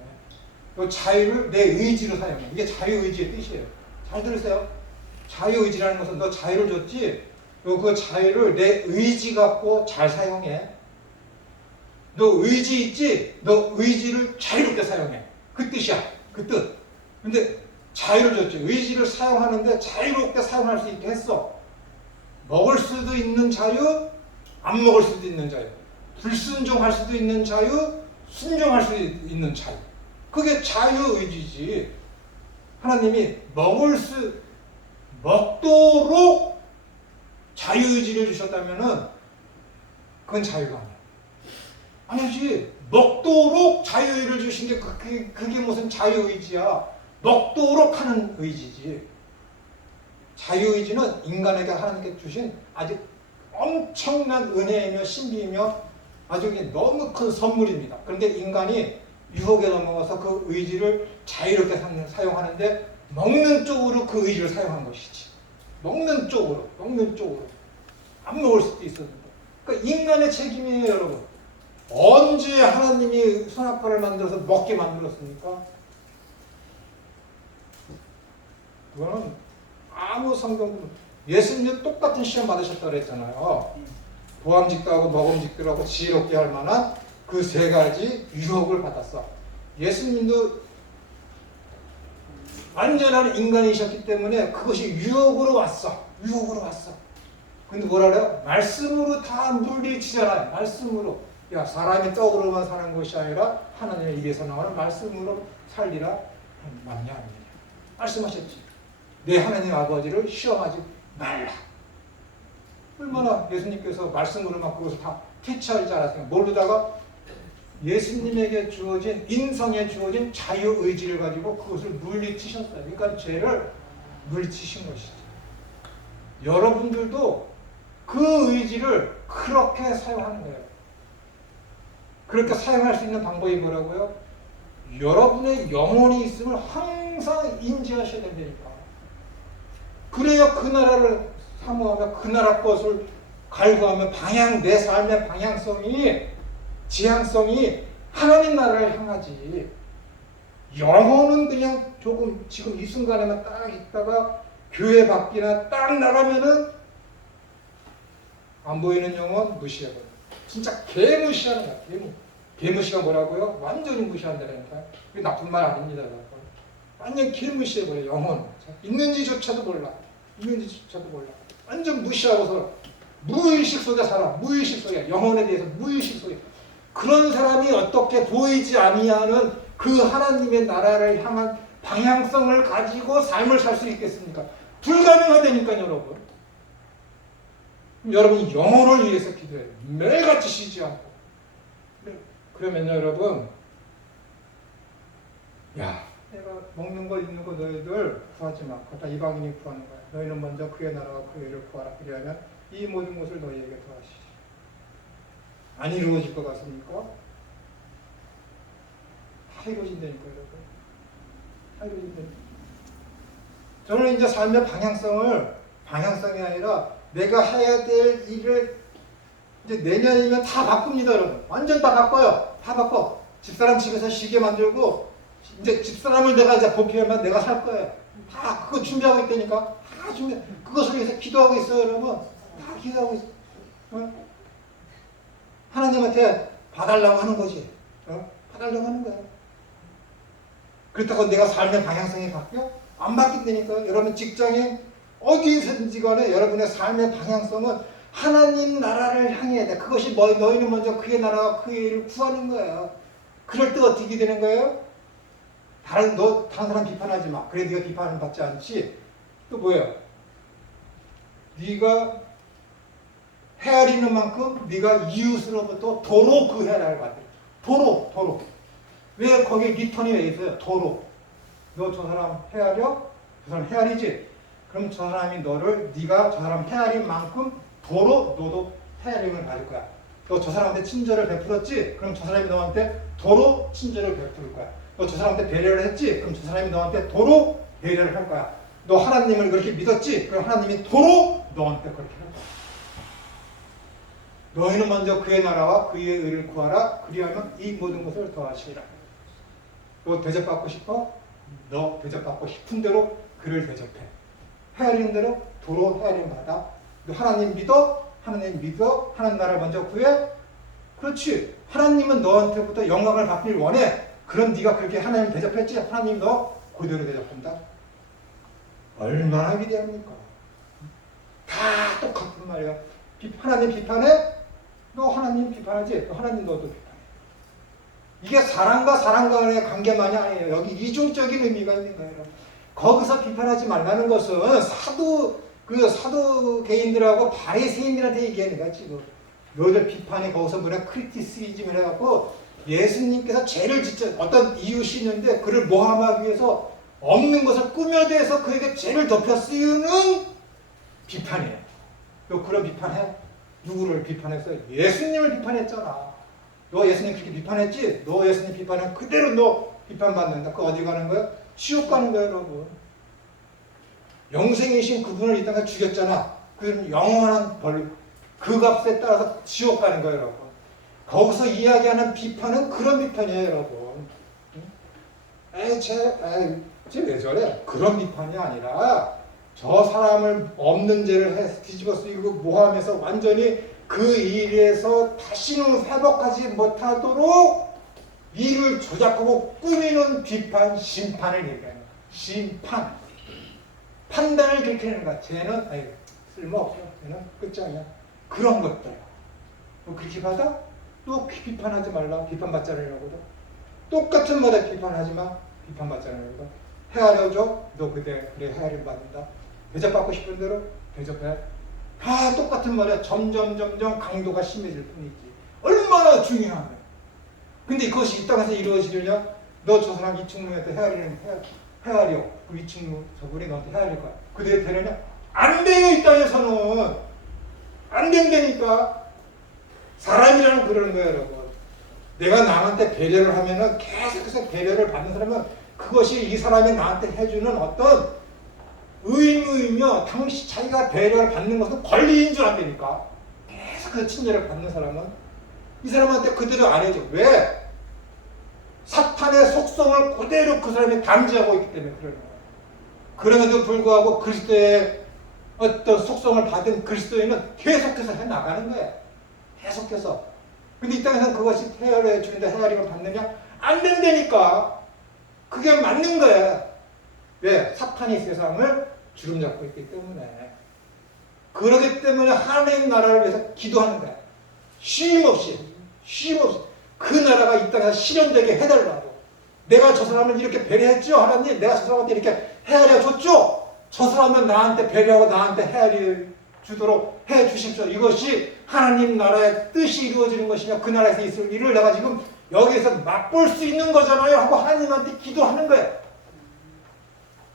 너 자유를 내 의지로 사용해. 이게 자유의지의 뜻이에요. 잘 들으세요. 자유의지라는 것은 너 자유를 줬지, 그 자유를 내 의지 갖고 잘 사용해. 너 의지 있지? 너 의지를 자유롭게 사용해. 그 뜻이야. 그 뜻. 근데 자유를 줬지. 의지를 사용하는데 자유롭게 사용할 수 있게 했어. 먹을 수도 있는 자유, 안 먹을 수도 있는 자유. 불순종할 수도 있는 자유, 순종할 수 있는 자유. 그게 자유의지지. 하나님이 먹도록 자유의지를 주셨다면은 그건 자유가 아니야. 아니지. 먹도록 자유의지를 주신 게 그게 무슨 자유의지야. 먹도록 하는 의지지. 자유의지는 인간에게 하나님께 주신 아주 엄청난 은혜이며 신비이며 아주 너무 큰 선물입니다. 그런데 인간이 유혹에 넘어가서 그 의지를 자유롭게 사용하는데 먹는 쪽으로 그 의지를 사용한 것이지. 먹는 쪽으로. 안 먹을 수도 있었는데. 그러니까 인간의 책임이에요, 여러분. 언제 하나님이 선악과를 만들어서 먹게 만들었습니까? 그거는 아무 성경도 예수님도 똑같은 시험 받으셨다고 그랬잖아요. 보암직도 하고 먹음직도 하고 지혜롭게 할 만한 그 세 가지 유혹을 받았어. 예수님도 완전한 인간이셨기 때문에 그것이 유혹으로 왔어. 근데 뭐라 그래요? 말씀으로 다 물리치잖아요. 말씀으로. 야, 사람이 떡으로만 사는 것이 아니라 하나님의 입에서 나오는 말씀으로 살리라. 맞냐 아니냐. 말씀하셨지. 내 하나님 아버지를 시험하지 말라. 얼마나 예수님께서 말씀으로만 그것을 다 캐치할 줄 알았어요. 모르다가 예수님에게 주어진, 인성에 주어진 자유의지를 가지고 그것을 물리치셨어요. 그러니까 죄를 물리치신 것이죠. 여러분들도 그 의지를 그렇게 사용하는 거예요. 그렇게 사용할 수 있는 방법이 뭐라고요? 여러분의 영혼이 있음을 항상 인지하셔야 된다니까. 그래야 그 나라를 사모하며 그 나라 것을 갈구하며 내 삶의 방향성이, 지향성이 하나님 나라를 향하지. 영혼은 그냥 조금 지금 이 순간에만 딱 있다가 교회 밖이나 딱 나가면은 안 보이는 영혼 무시해버려. 진짜 개무시하는 거야. 개무시가 뭐라고요? 완전히 무시한다니까. 그게 나쁜 말 아닙니다. 완전 개무시해버려. 영혼. 있는지조차도 몰라. 완전 무시하고서 무의식 속에 살아. 무의식 속에. 영혼에 대해서 무의식 속에. 그런 사람이 어떻게 보이지 아니하는 그 하나님의 나라를 향한 방향성을 가지고 삶을 살 수 있겠습니까? 불가능하다니까요, 여러분. 여러분이 영혼을 위해서 기도해요. 매일같이 쉬지 않고. 그러면요, 여러분, 야, 내가 먹는 거 입는 거 너희들 구하지 마. 그거 다 이방인이 구하는 거야. 너희는 먼저 그의 나라와 그의 의를 구하라. 그리하면 이 모든 것을 너희에게 더하시리. 안 이루어질 것 같습니까? 다 이루어진다니까, 여러분. 다 이루어진다니까. 저는 이제 삶의 방향성이 아니라 내가 해야 될 일을 이제 내년이면 다 바꿉니다, 여러분. 완전 다 바꿔요. 다 바꿔. 집사람 집에서 쉬게 만들고, 이제 집사람을 내가 이제 보필하면 내가 살 거예요. 다 그거 준비하고 있다니까. 다 준비, 그것을 위해서 기도하고 있어요, 여러분. 다 기도하고 있어요. 어? 하나님한테 봐달라고 하는 거지. 봐달라고 하는 거야. 그렇다고 내가 삶의 방향성이 바뀌어? 안 바뀐다니까. 여러분 직장인 어디서든지 간에 여러분의 삶의 방향성은 하나님 나라를 향해야 돼. 그것이 너희는 먼저 그의 나라와 그의 일을 구하는 거예요. 그럴 때 어떻게 되는 거예요? 다른 사람 비판하지 마. 그래 네가 비판을 받지 않지. 또 뭐예요? 네가 헤아리는 만큼 네가 이웃으로부터 도로 그 헤아를 받아. 도로. 왜 거기에 리턴이 왜 있어요? 도로. 너 저 사람 헤아려? 저 사람 헤아리지? 그럼 저 사람이 네가 저 사람 헤아린 만큼 도로 너도 헤아림을 받을 거야. 너 저 사람한테 친절을 베풀었지? 그럼 저 사람이 너한테 도로 친절을 베풀 거야. 너 저 사람한테 배려를 했지? 그럼 저 사람이 너한테 도로 배려를 할 거야. 너 하나님을 그렇게 믿었지? 그럼 하나님이 도로 너한테 그렇게 할 거야. 너희는 먼저 그의 나라와 그의 의를 구하라. 그리하면 이 모든 것을 더하시리라. 너 대접받고 싶어? 너 대접받고 싶은 대로 그를 대접해. 헤아리는 대로 도로 헤아림 받아. 너 하나님 믿어? 하나님 나라 먼저 구해? 그렇지. 하나님은 너한테부터 영광을 받길 원해. 그럼 네가 그렇게 하나님 대접했지? 하나님 너 그대로 대접한다. 얼마나 위대합니까? 다 똑같은 말이야. 하나님 비판해? 너 하나님 비판하지? 하나님 너도 비판해. 이게 사랑과 간의 관계만이 아니에요. 여기 이중적인 의미가 있는 거예요. 거기서 비판하지 말라는 것은 사두개인들하고 바리새인들한테 얘기하는 거야, 지금. 너희들 비판이 거기서 뭐냐, 크리티시즘을 해갖고 예수님께서 죄를 짓죠. 어떤 이웃이 있는데 그를 모함하기 위해서 없는 것을 꾸며대서 그에게 죄를 덮여 씌우는 비판이에요. 너 그런 비판해? 누구를 비판했어? 예수님을 비판했잖아. 너 예수님 그렇게 비판했지? 너 예수님 비판하면 그대로 너 비판받는다. 그 어디 가는 거야? 지옥 가는 거야, 여러분. 영생이신 그분을 이 땅에 죽였잖아. 그는 영원한 벌, 그 값에 따라서 지옥 가는 거예요, 여러분. 거기서 이야기하는 비판은 그런 비판이에요, 여러분. 쟤 왜 저래? 그런 비판이 아니라 저 사람을 없는 죄를 뒤집어 쓰이고 모함해서 완전히 그 일에서 다시는 회복하지 못하도록 일을 조작하고 꾸미는 비판, 심판을 얘기하는 거야. 심판. 판단을 그렇게 하는 거야. 쟤는 쓸모없어. 쟤는 끝장이야. 그런 것들. 뭐 그렇게 받아? 또 비판하지 말라. 비판받지 않으려고도. 똑같은 말에 비판하지 마. 비판받지 않으려고도. 헤아려줘. 너 그래 헤아림 받는다. 대접받고 싶은 대로 대접해. 다 똑같은 말이야. 점점 강도가 심해질 뿐이지. 얼마나 중요한 거야. 근데 그것이 이 땅에서 이루어지려냐? 너 저 사람 이충무한테 헤아려. 그 이충무 저분이 너한테 헤아릴 거야. 그대로 되느냐? 안 돼요. 이 땅에서는. 안 된다니까. 사람이라는 그러는 거예요, 여러분. 내가 남한테 배려를 하면은 계속해서 배려를 받는 사람은 그것이 이 사람이 나한테 해주는 어떤 의무이며 당시 자기가 배려를 받는 것은 권리인 줄 안다니까. 계속 그 친절을 받는 사람은 이 사람한테 그대로 안 해줘. 왜? 사탄의 속성을 그대로 그 사람이 감지하고 있기 때문에 그러는 거예요. 그럼에도 불구하고 그리스도의 어떤 속성을 받은 그리스도인은 계속해서 해나가는 거예요. 계속해서. 근데 이 땅에서는 그것이 헤아려 주는데 헤아림을 받느냐? 안 된다니까. 그게 맞는 거야. 왜? 사탄이 세상을 주름잡고 있기 때문에. 그러기 때문에 하나님 나라를 위해서 기도하는 거야. 쉼 없이. 그 나라가 이 땅에서 실현되게 해달라고. 내가 저 사람을 이렇게 배려했죠, 하나님. 내가 저 사람한테 이렇게 헤아려 줬죠. 저 사람은 나한테 배려하고 나한테 헤아려 주도록 해 주십시오. 이것이 하나님 나라의 뜻이 이루어지는 것이며 그 나라에서 있을 일을 내가 지금 여기에서 맛볼 수 있는 거잖아요 하고 하나님한테 기도하는 거예요.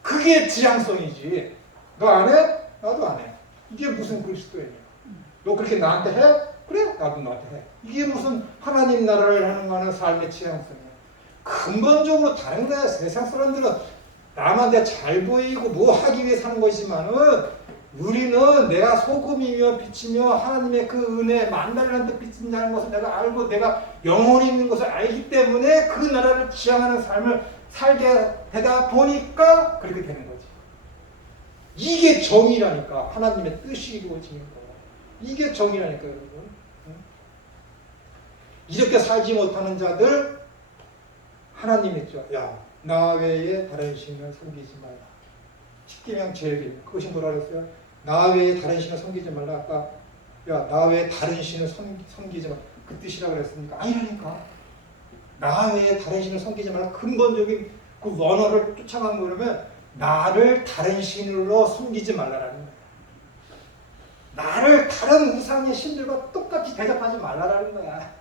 그게 지향성이지. 너 안 해? 나도 안 해. 이게 무슨 그리스도예요? 너 그렇게 나한테 해? 그래? 나도 너한테 해. 이게 무슨 하나님 나라를 하는 거는 삶의 지향성이야. 근본적으로 다른 거야. 세상 사람들은 나만 내가 잘 보이고 뭐 하기 위해 사는 것이지만은 우리는 내가 소금이며 빛이며 하나님의 그 은혜 만날이라는 뜻 빛인다는 것을 내가 알고 내가 영혼이 있는 것을 알기 때문에 그 나라를 지향하는 삶을 살게 되다 보니까 그렇게 되는 거지. 이게 정의라니까. 하나님의 뜻이 이루어지는 거야. 이게 정의라니까 여러분. 이렇게 살지 못하는 자들 하나님 있죠. 야, 나 외에 다른 신을 섬기지 말라. 십계명 제일 그것이 뭐라 그랬어요? 나 외에 다른 신을 섬기지 말라. 아까 야, 나 외에 다른 신을 섬기지 말라. 그 뜻이라 그랬습니까? 아니라니까. 나 외에 다른 신을 섬기지 말라. 근본적인 그 원어를 쫓아가는 거라면 나를 다른 신으로 섬기지 말라라는 거예요. 나를 다른 우상의 신들과 똑같이 대접하지 말라라는 거야.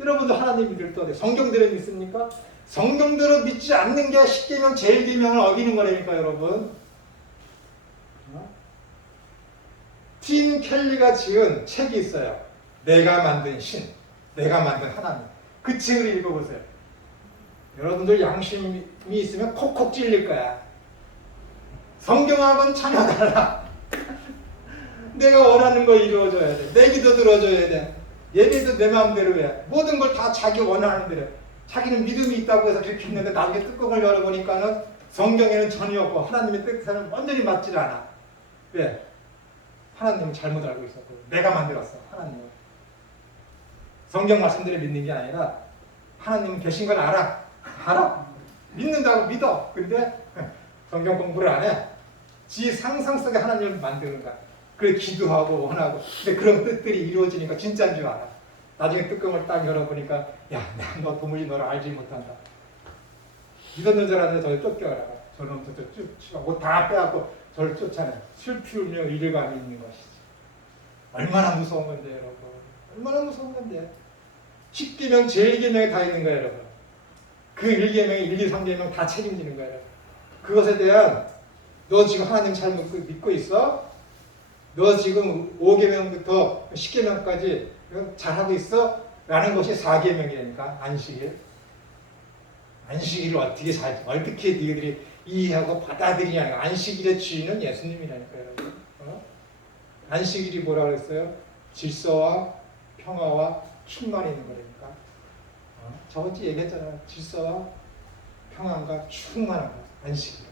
여러분도 하나님 믿을 때 성경대로 믿습니까? 성경대로 믿지 않는 게 십계명 제일계명을 어기는 거라니까 여러분. 팀 켈리가 지은 책이 있어요. 내가 만든 신, 내가 만든 하나님. 그 책을 읽어보세요. 여러분들 양심이 있으면 콕콕 찔릴 거야. 성경하고는 전혀 달라. 내가 원하는 거 이루어져야 돼. 내 기도 들어줘야 돼. 예배도 내 마음대로 해. 모든 걸 다 자기 원하는 대로 해. 자기는 믿음이 있다고 해서 그렇게 했는데 나중에 뚜껑을 열어보니까는 성경에는 전혀 없고 하나님의 뜻에는 완전히 맞질 않아. 왜? 하나님은 잘못 알고 있었고 내가 만들었어. 하나님은. 성경 말씀대로 믿는 게 아니라 하나님은 계신 걸 알아. 알아. 믿는다고 믿어. 근데 성경 공부를 안 해. 지 상상 속에 하나님을 만드는 거야. 그래 기도하고 원하고. 근데 그런 뜻들이 이루어지니까 진짜인 줄 알아. 나중에 뚜껑을 딱 열어보니까 야, 너 도무지 너를 알지 못한다. 믿었는 줄 알았는데 저를 쫓겨가라. 저놈 쭉 치고 옷 다 빼앗고 저를 쫓아내. 슬피우며 이르감이 있는 것이지. 얼마나 무서운 건데 여러분. 얼마나 무서운 건데. 10계명 제1계명에 다 있는 거예요 여러분. 그 1계명, 1, 2, 3계명 다 책임지는 거예요. 그것에 대한 너 지금 하나님 잘 믿고 있어? 너 지금 5계명부터 10계명까지 잘하고 있어? 라는 것이 4계명이라니까. 안식일. 안식일을 어떻게 살지, 어떻게 너희들이 이해하고 받아들이냐. 안식일의 주인은 예수님이라니까요, 여러분. 안식일이 뭐라 그랬어요? 질서와 평화와 충만이 있는 거라니까. 저번 주에 얘기했잖아요. 질서와 평안과 충만한 거. 안식일.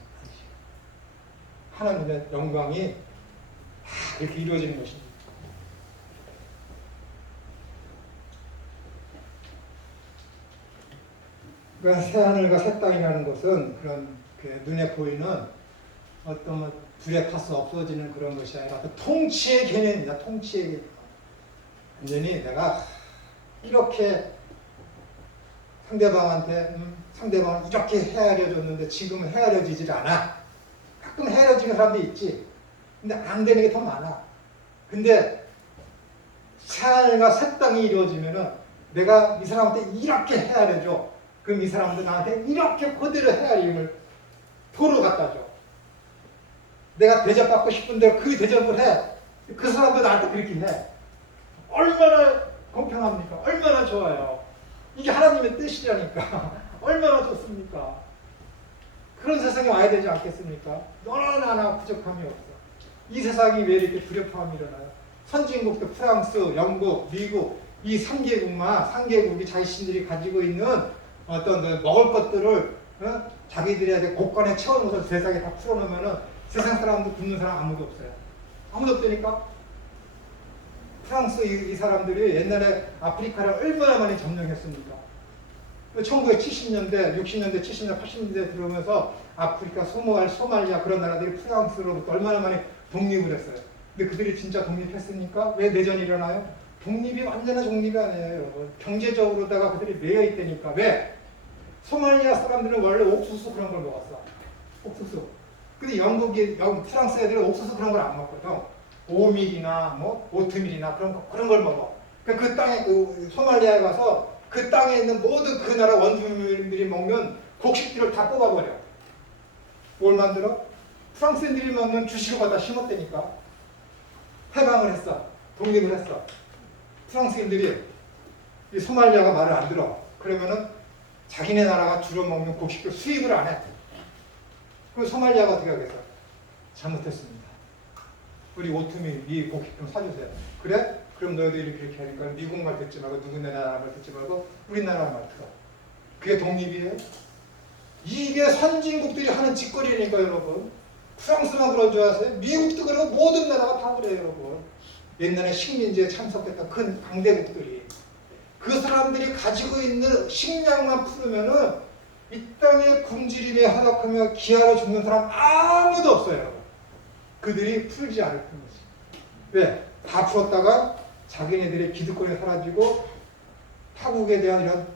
하나님의 영광이 다 그렇게 이루어지는 것입니다. 그러니까 새하늘과 새 땅이라는 것은 그런 그 눈에 보이는 어떤 불에 타서 없어지는 그런 것이 아니라 통치의 개념입니다. 통치의 개념. 완전히 내가 이렇게 상대방한테 상대방을 이렇게 헤아려 줬는데 지금은 헤아려지질 않아. 가끔 헤아려지는 사람도 있지. 근데 안 되는 게 더 많아. 근데 새하늘과 새 땅이 이루어지면은 내가 이 사람한테 이렇게 헤아려 줘. 그럼 이 사람도 나한테 이렇게 그대로 헤아림을 도로 갖다 줘. 내가 대접받고 싶은 대로 그 대접을 해. 그 사람도 나한테 그렇게 해. 얼마나 공평합니까? 얼마나 좋아요. 이게 하나님의 뜻이라니까. 얼마나 좋습니까? 그런 세상에 와야 되지 않겠습니까? 너나 나나 부족함이 없어. 이 세상이 왜 이렇게 불협화음이 일어나요? 선진국도 프랑스, 영국, 미국 이 3개국이 자신들이 가지고 있는 어떤 그 먹을 것들을 자기들에게 곳간에 채워놓아서 세상에 다 풀어놓으면은 세상 사람도 굶는 사람 아무도 없어요. 아무도 없다니까. 프랑스 이 사람들이 옛날에 아프리카를 얼마나 많이 점령했습니까? 1970년대, 60년대, 70년대, 80년대 들어오면서 아프리카, 소말리아 그런 나라들이 프랑스로부터 얼마나 많이 독립을 했어요. 근데 그들이 진짜 독립했으니까 왜 내전이 일어나요? 독립이 완전한 독립이 아니에요, 여러분. 경제적으로다가 그들이 매여 있다니까. 왜? 소말리아 사람들은 원래 옥수수 그런 걸 먹었어. 옥수수. 근데 프랑스 애들은 옥수수 그런 걸 안 먹거든. 5밀이나 뭐 오트밀이나 그런 걸 먹어. 그 땅에 그 소말리아에 가서 그 땅에 있는 모든 그 나라 원주민들이 먹는 곡식들을 다 뽑아버려. 뭘 만들어? 프랑스인들이 먹는 주식을 갖다 심었다니까. 해방을 했어. 독립을 했어. 프랑스인들이 이 소말리아가 말을 안 들어. 그러면은 자기네 나라가 주로 먹는 곡식을 수입을 안 해. 그 소말리아가 어떻게 하겠어? 잘못했습니다. 우리 오트밀 이 곡식 좀 사주세요. 그래? 그럼 너희들이 그렇게 하니까 미국 말 듣지 말고 누구네 나라 말 듣지 말고 우리나라 말 들어. 그게 독립이에요? 이게 선진국들이 하는 짓거리니까 여러분. 프랑스만 그런 줄 아세요? 미국도 그러고 모든 나라가 다 그래요 여러분. 옛날에 식민지에 참석했던 큰 강대국들이 그 사람들이 가지고 있는 식량만 풀으면은 이 땅에 굶주림에 허덕하며 기아로 죽는 사람 아무도 없어요. 그들이 풀지 않을 뿐이지. 왜? 다 풀었다가 자기네들의 기득권이 사라지고 타국에 대한 이런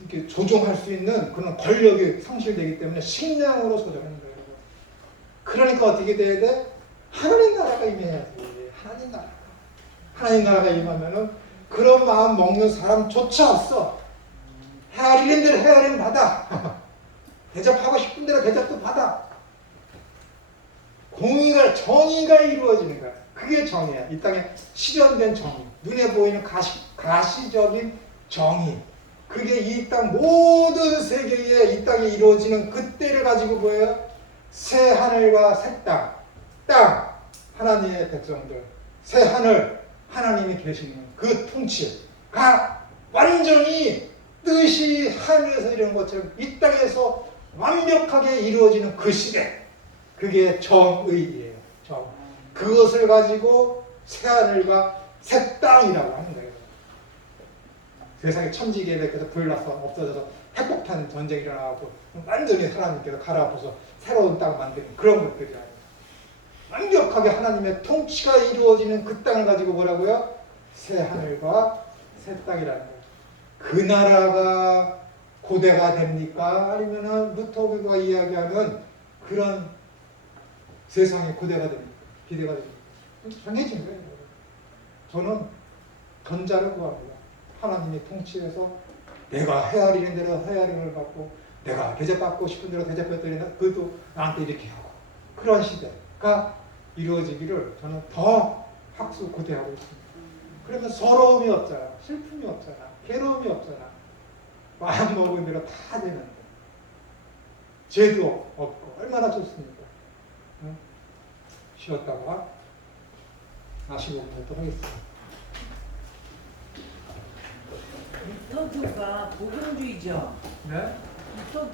이렇게 조종할 수 있는 그런 권력이 상실되기 때문에 식량으로 조종하는 거예요. 그러니까 어떻게 돼야 돼? 하나님 나라가 임해야지. 하나님 나라가 임하면은 그런 마음 먹는 사람조차 없어. 헤아리는 대로 헤아리면 받아. 대접하고 싶은 대로 대접도 받아. 공의가, 정의가 이루어지는 거야. 그게 정의야. 이 땅에 실현된 정의. 눈에 보이는 가시적인 정의. 그게 이 땅 모든 세계에 이 땅에 이루어지는 그때를 가지고 뭐예요? 새 하늘과 새 땅. 땅, 하나님의 백성들. 새 하늘, 하나님이 계시는 그 통치가 완전히 뜻이 하늘에서 이루는 것처럼 이 땅에서 완벽하게 이루어지는 그 시대. 그게 정의예요. 정. 그것을 가지고 새 하늘과 새 땅이라고 하는 거예요. 세상에 천지개벽해서 불나서 없어져서 핵폭탄 전쟁이 일어나고 완전히 하나님께서 갈아엎어서 새로운 땅을 만드는 그런 것들이 아니에요. 완벽하게 하나님의 통치가 이루어지는 그 땅을 가지고 뭐라고요? 새 하늘과 새 땅이라는 거예요. 그 나라가 고대가 됩니까? 아니면은 루터교가 이야기하는 그런 세상의 고대가 됩니까? 기대가 됩니까? 정해진 거예요. 저는 전자를 구합니다. 하나님이 통치해서 내가 헤아리는 대로 헤아림을 받고 내가 대접받고 싶은 대로 대접했더니 그것도 나한테 이렇게 하고 그런 시대가 이루어지기를 저는 더 확고대하고 있습니다. 그러면 서러움이 없잖아. 슬픔이 없잖아. 괴로움이 없잖아. 마음 먹은 대로 다 되는데 죄도 없고 얼마나 좋습니까? 응? 쉬었다가 마시고 또 하겠습니다. 리터교가 복음주의죠. 네?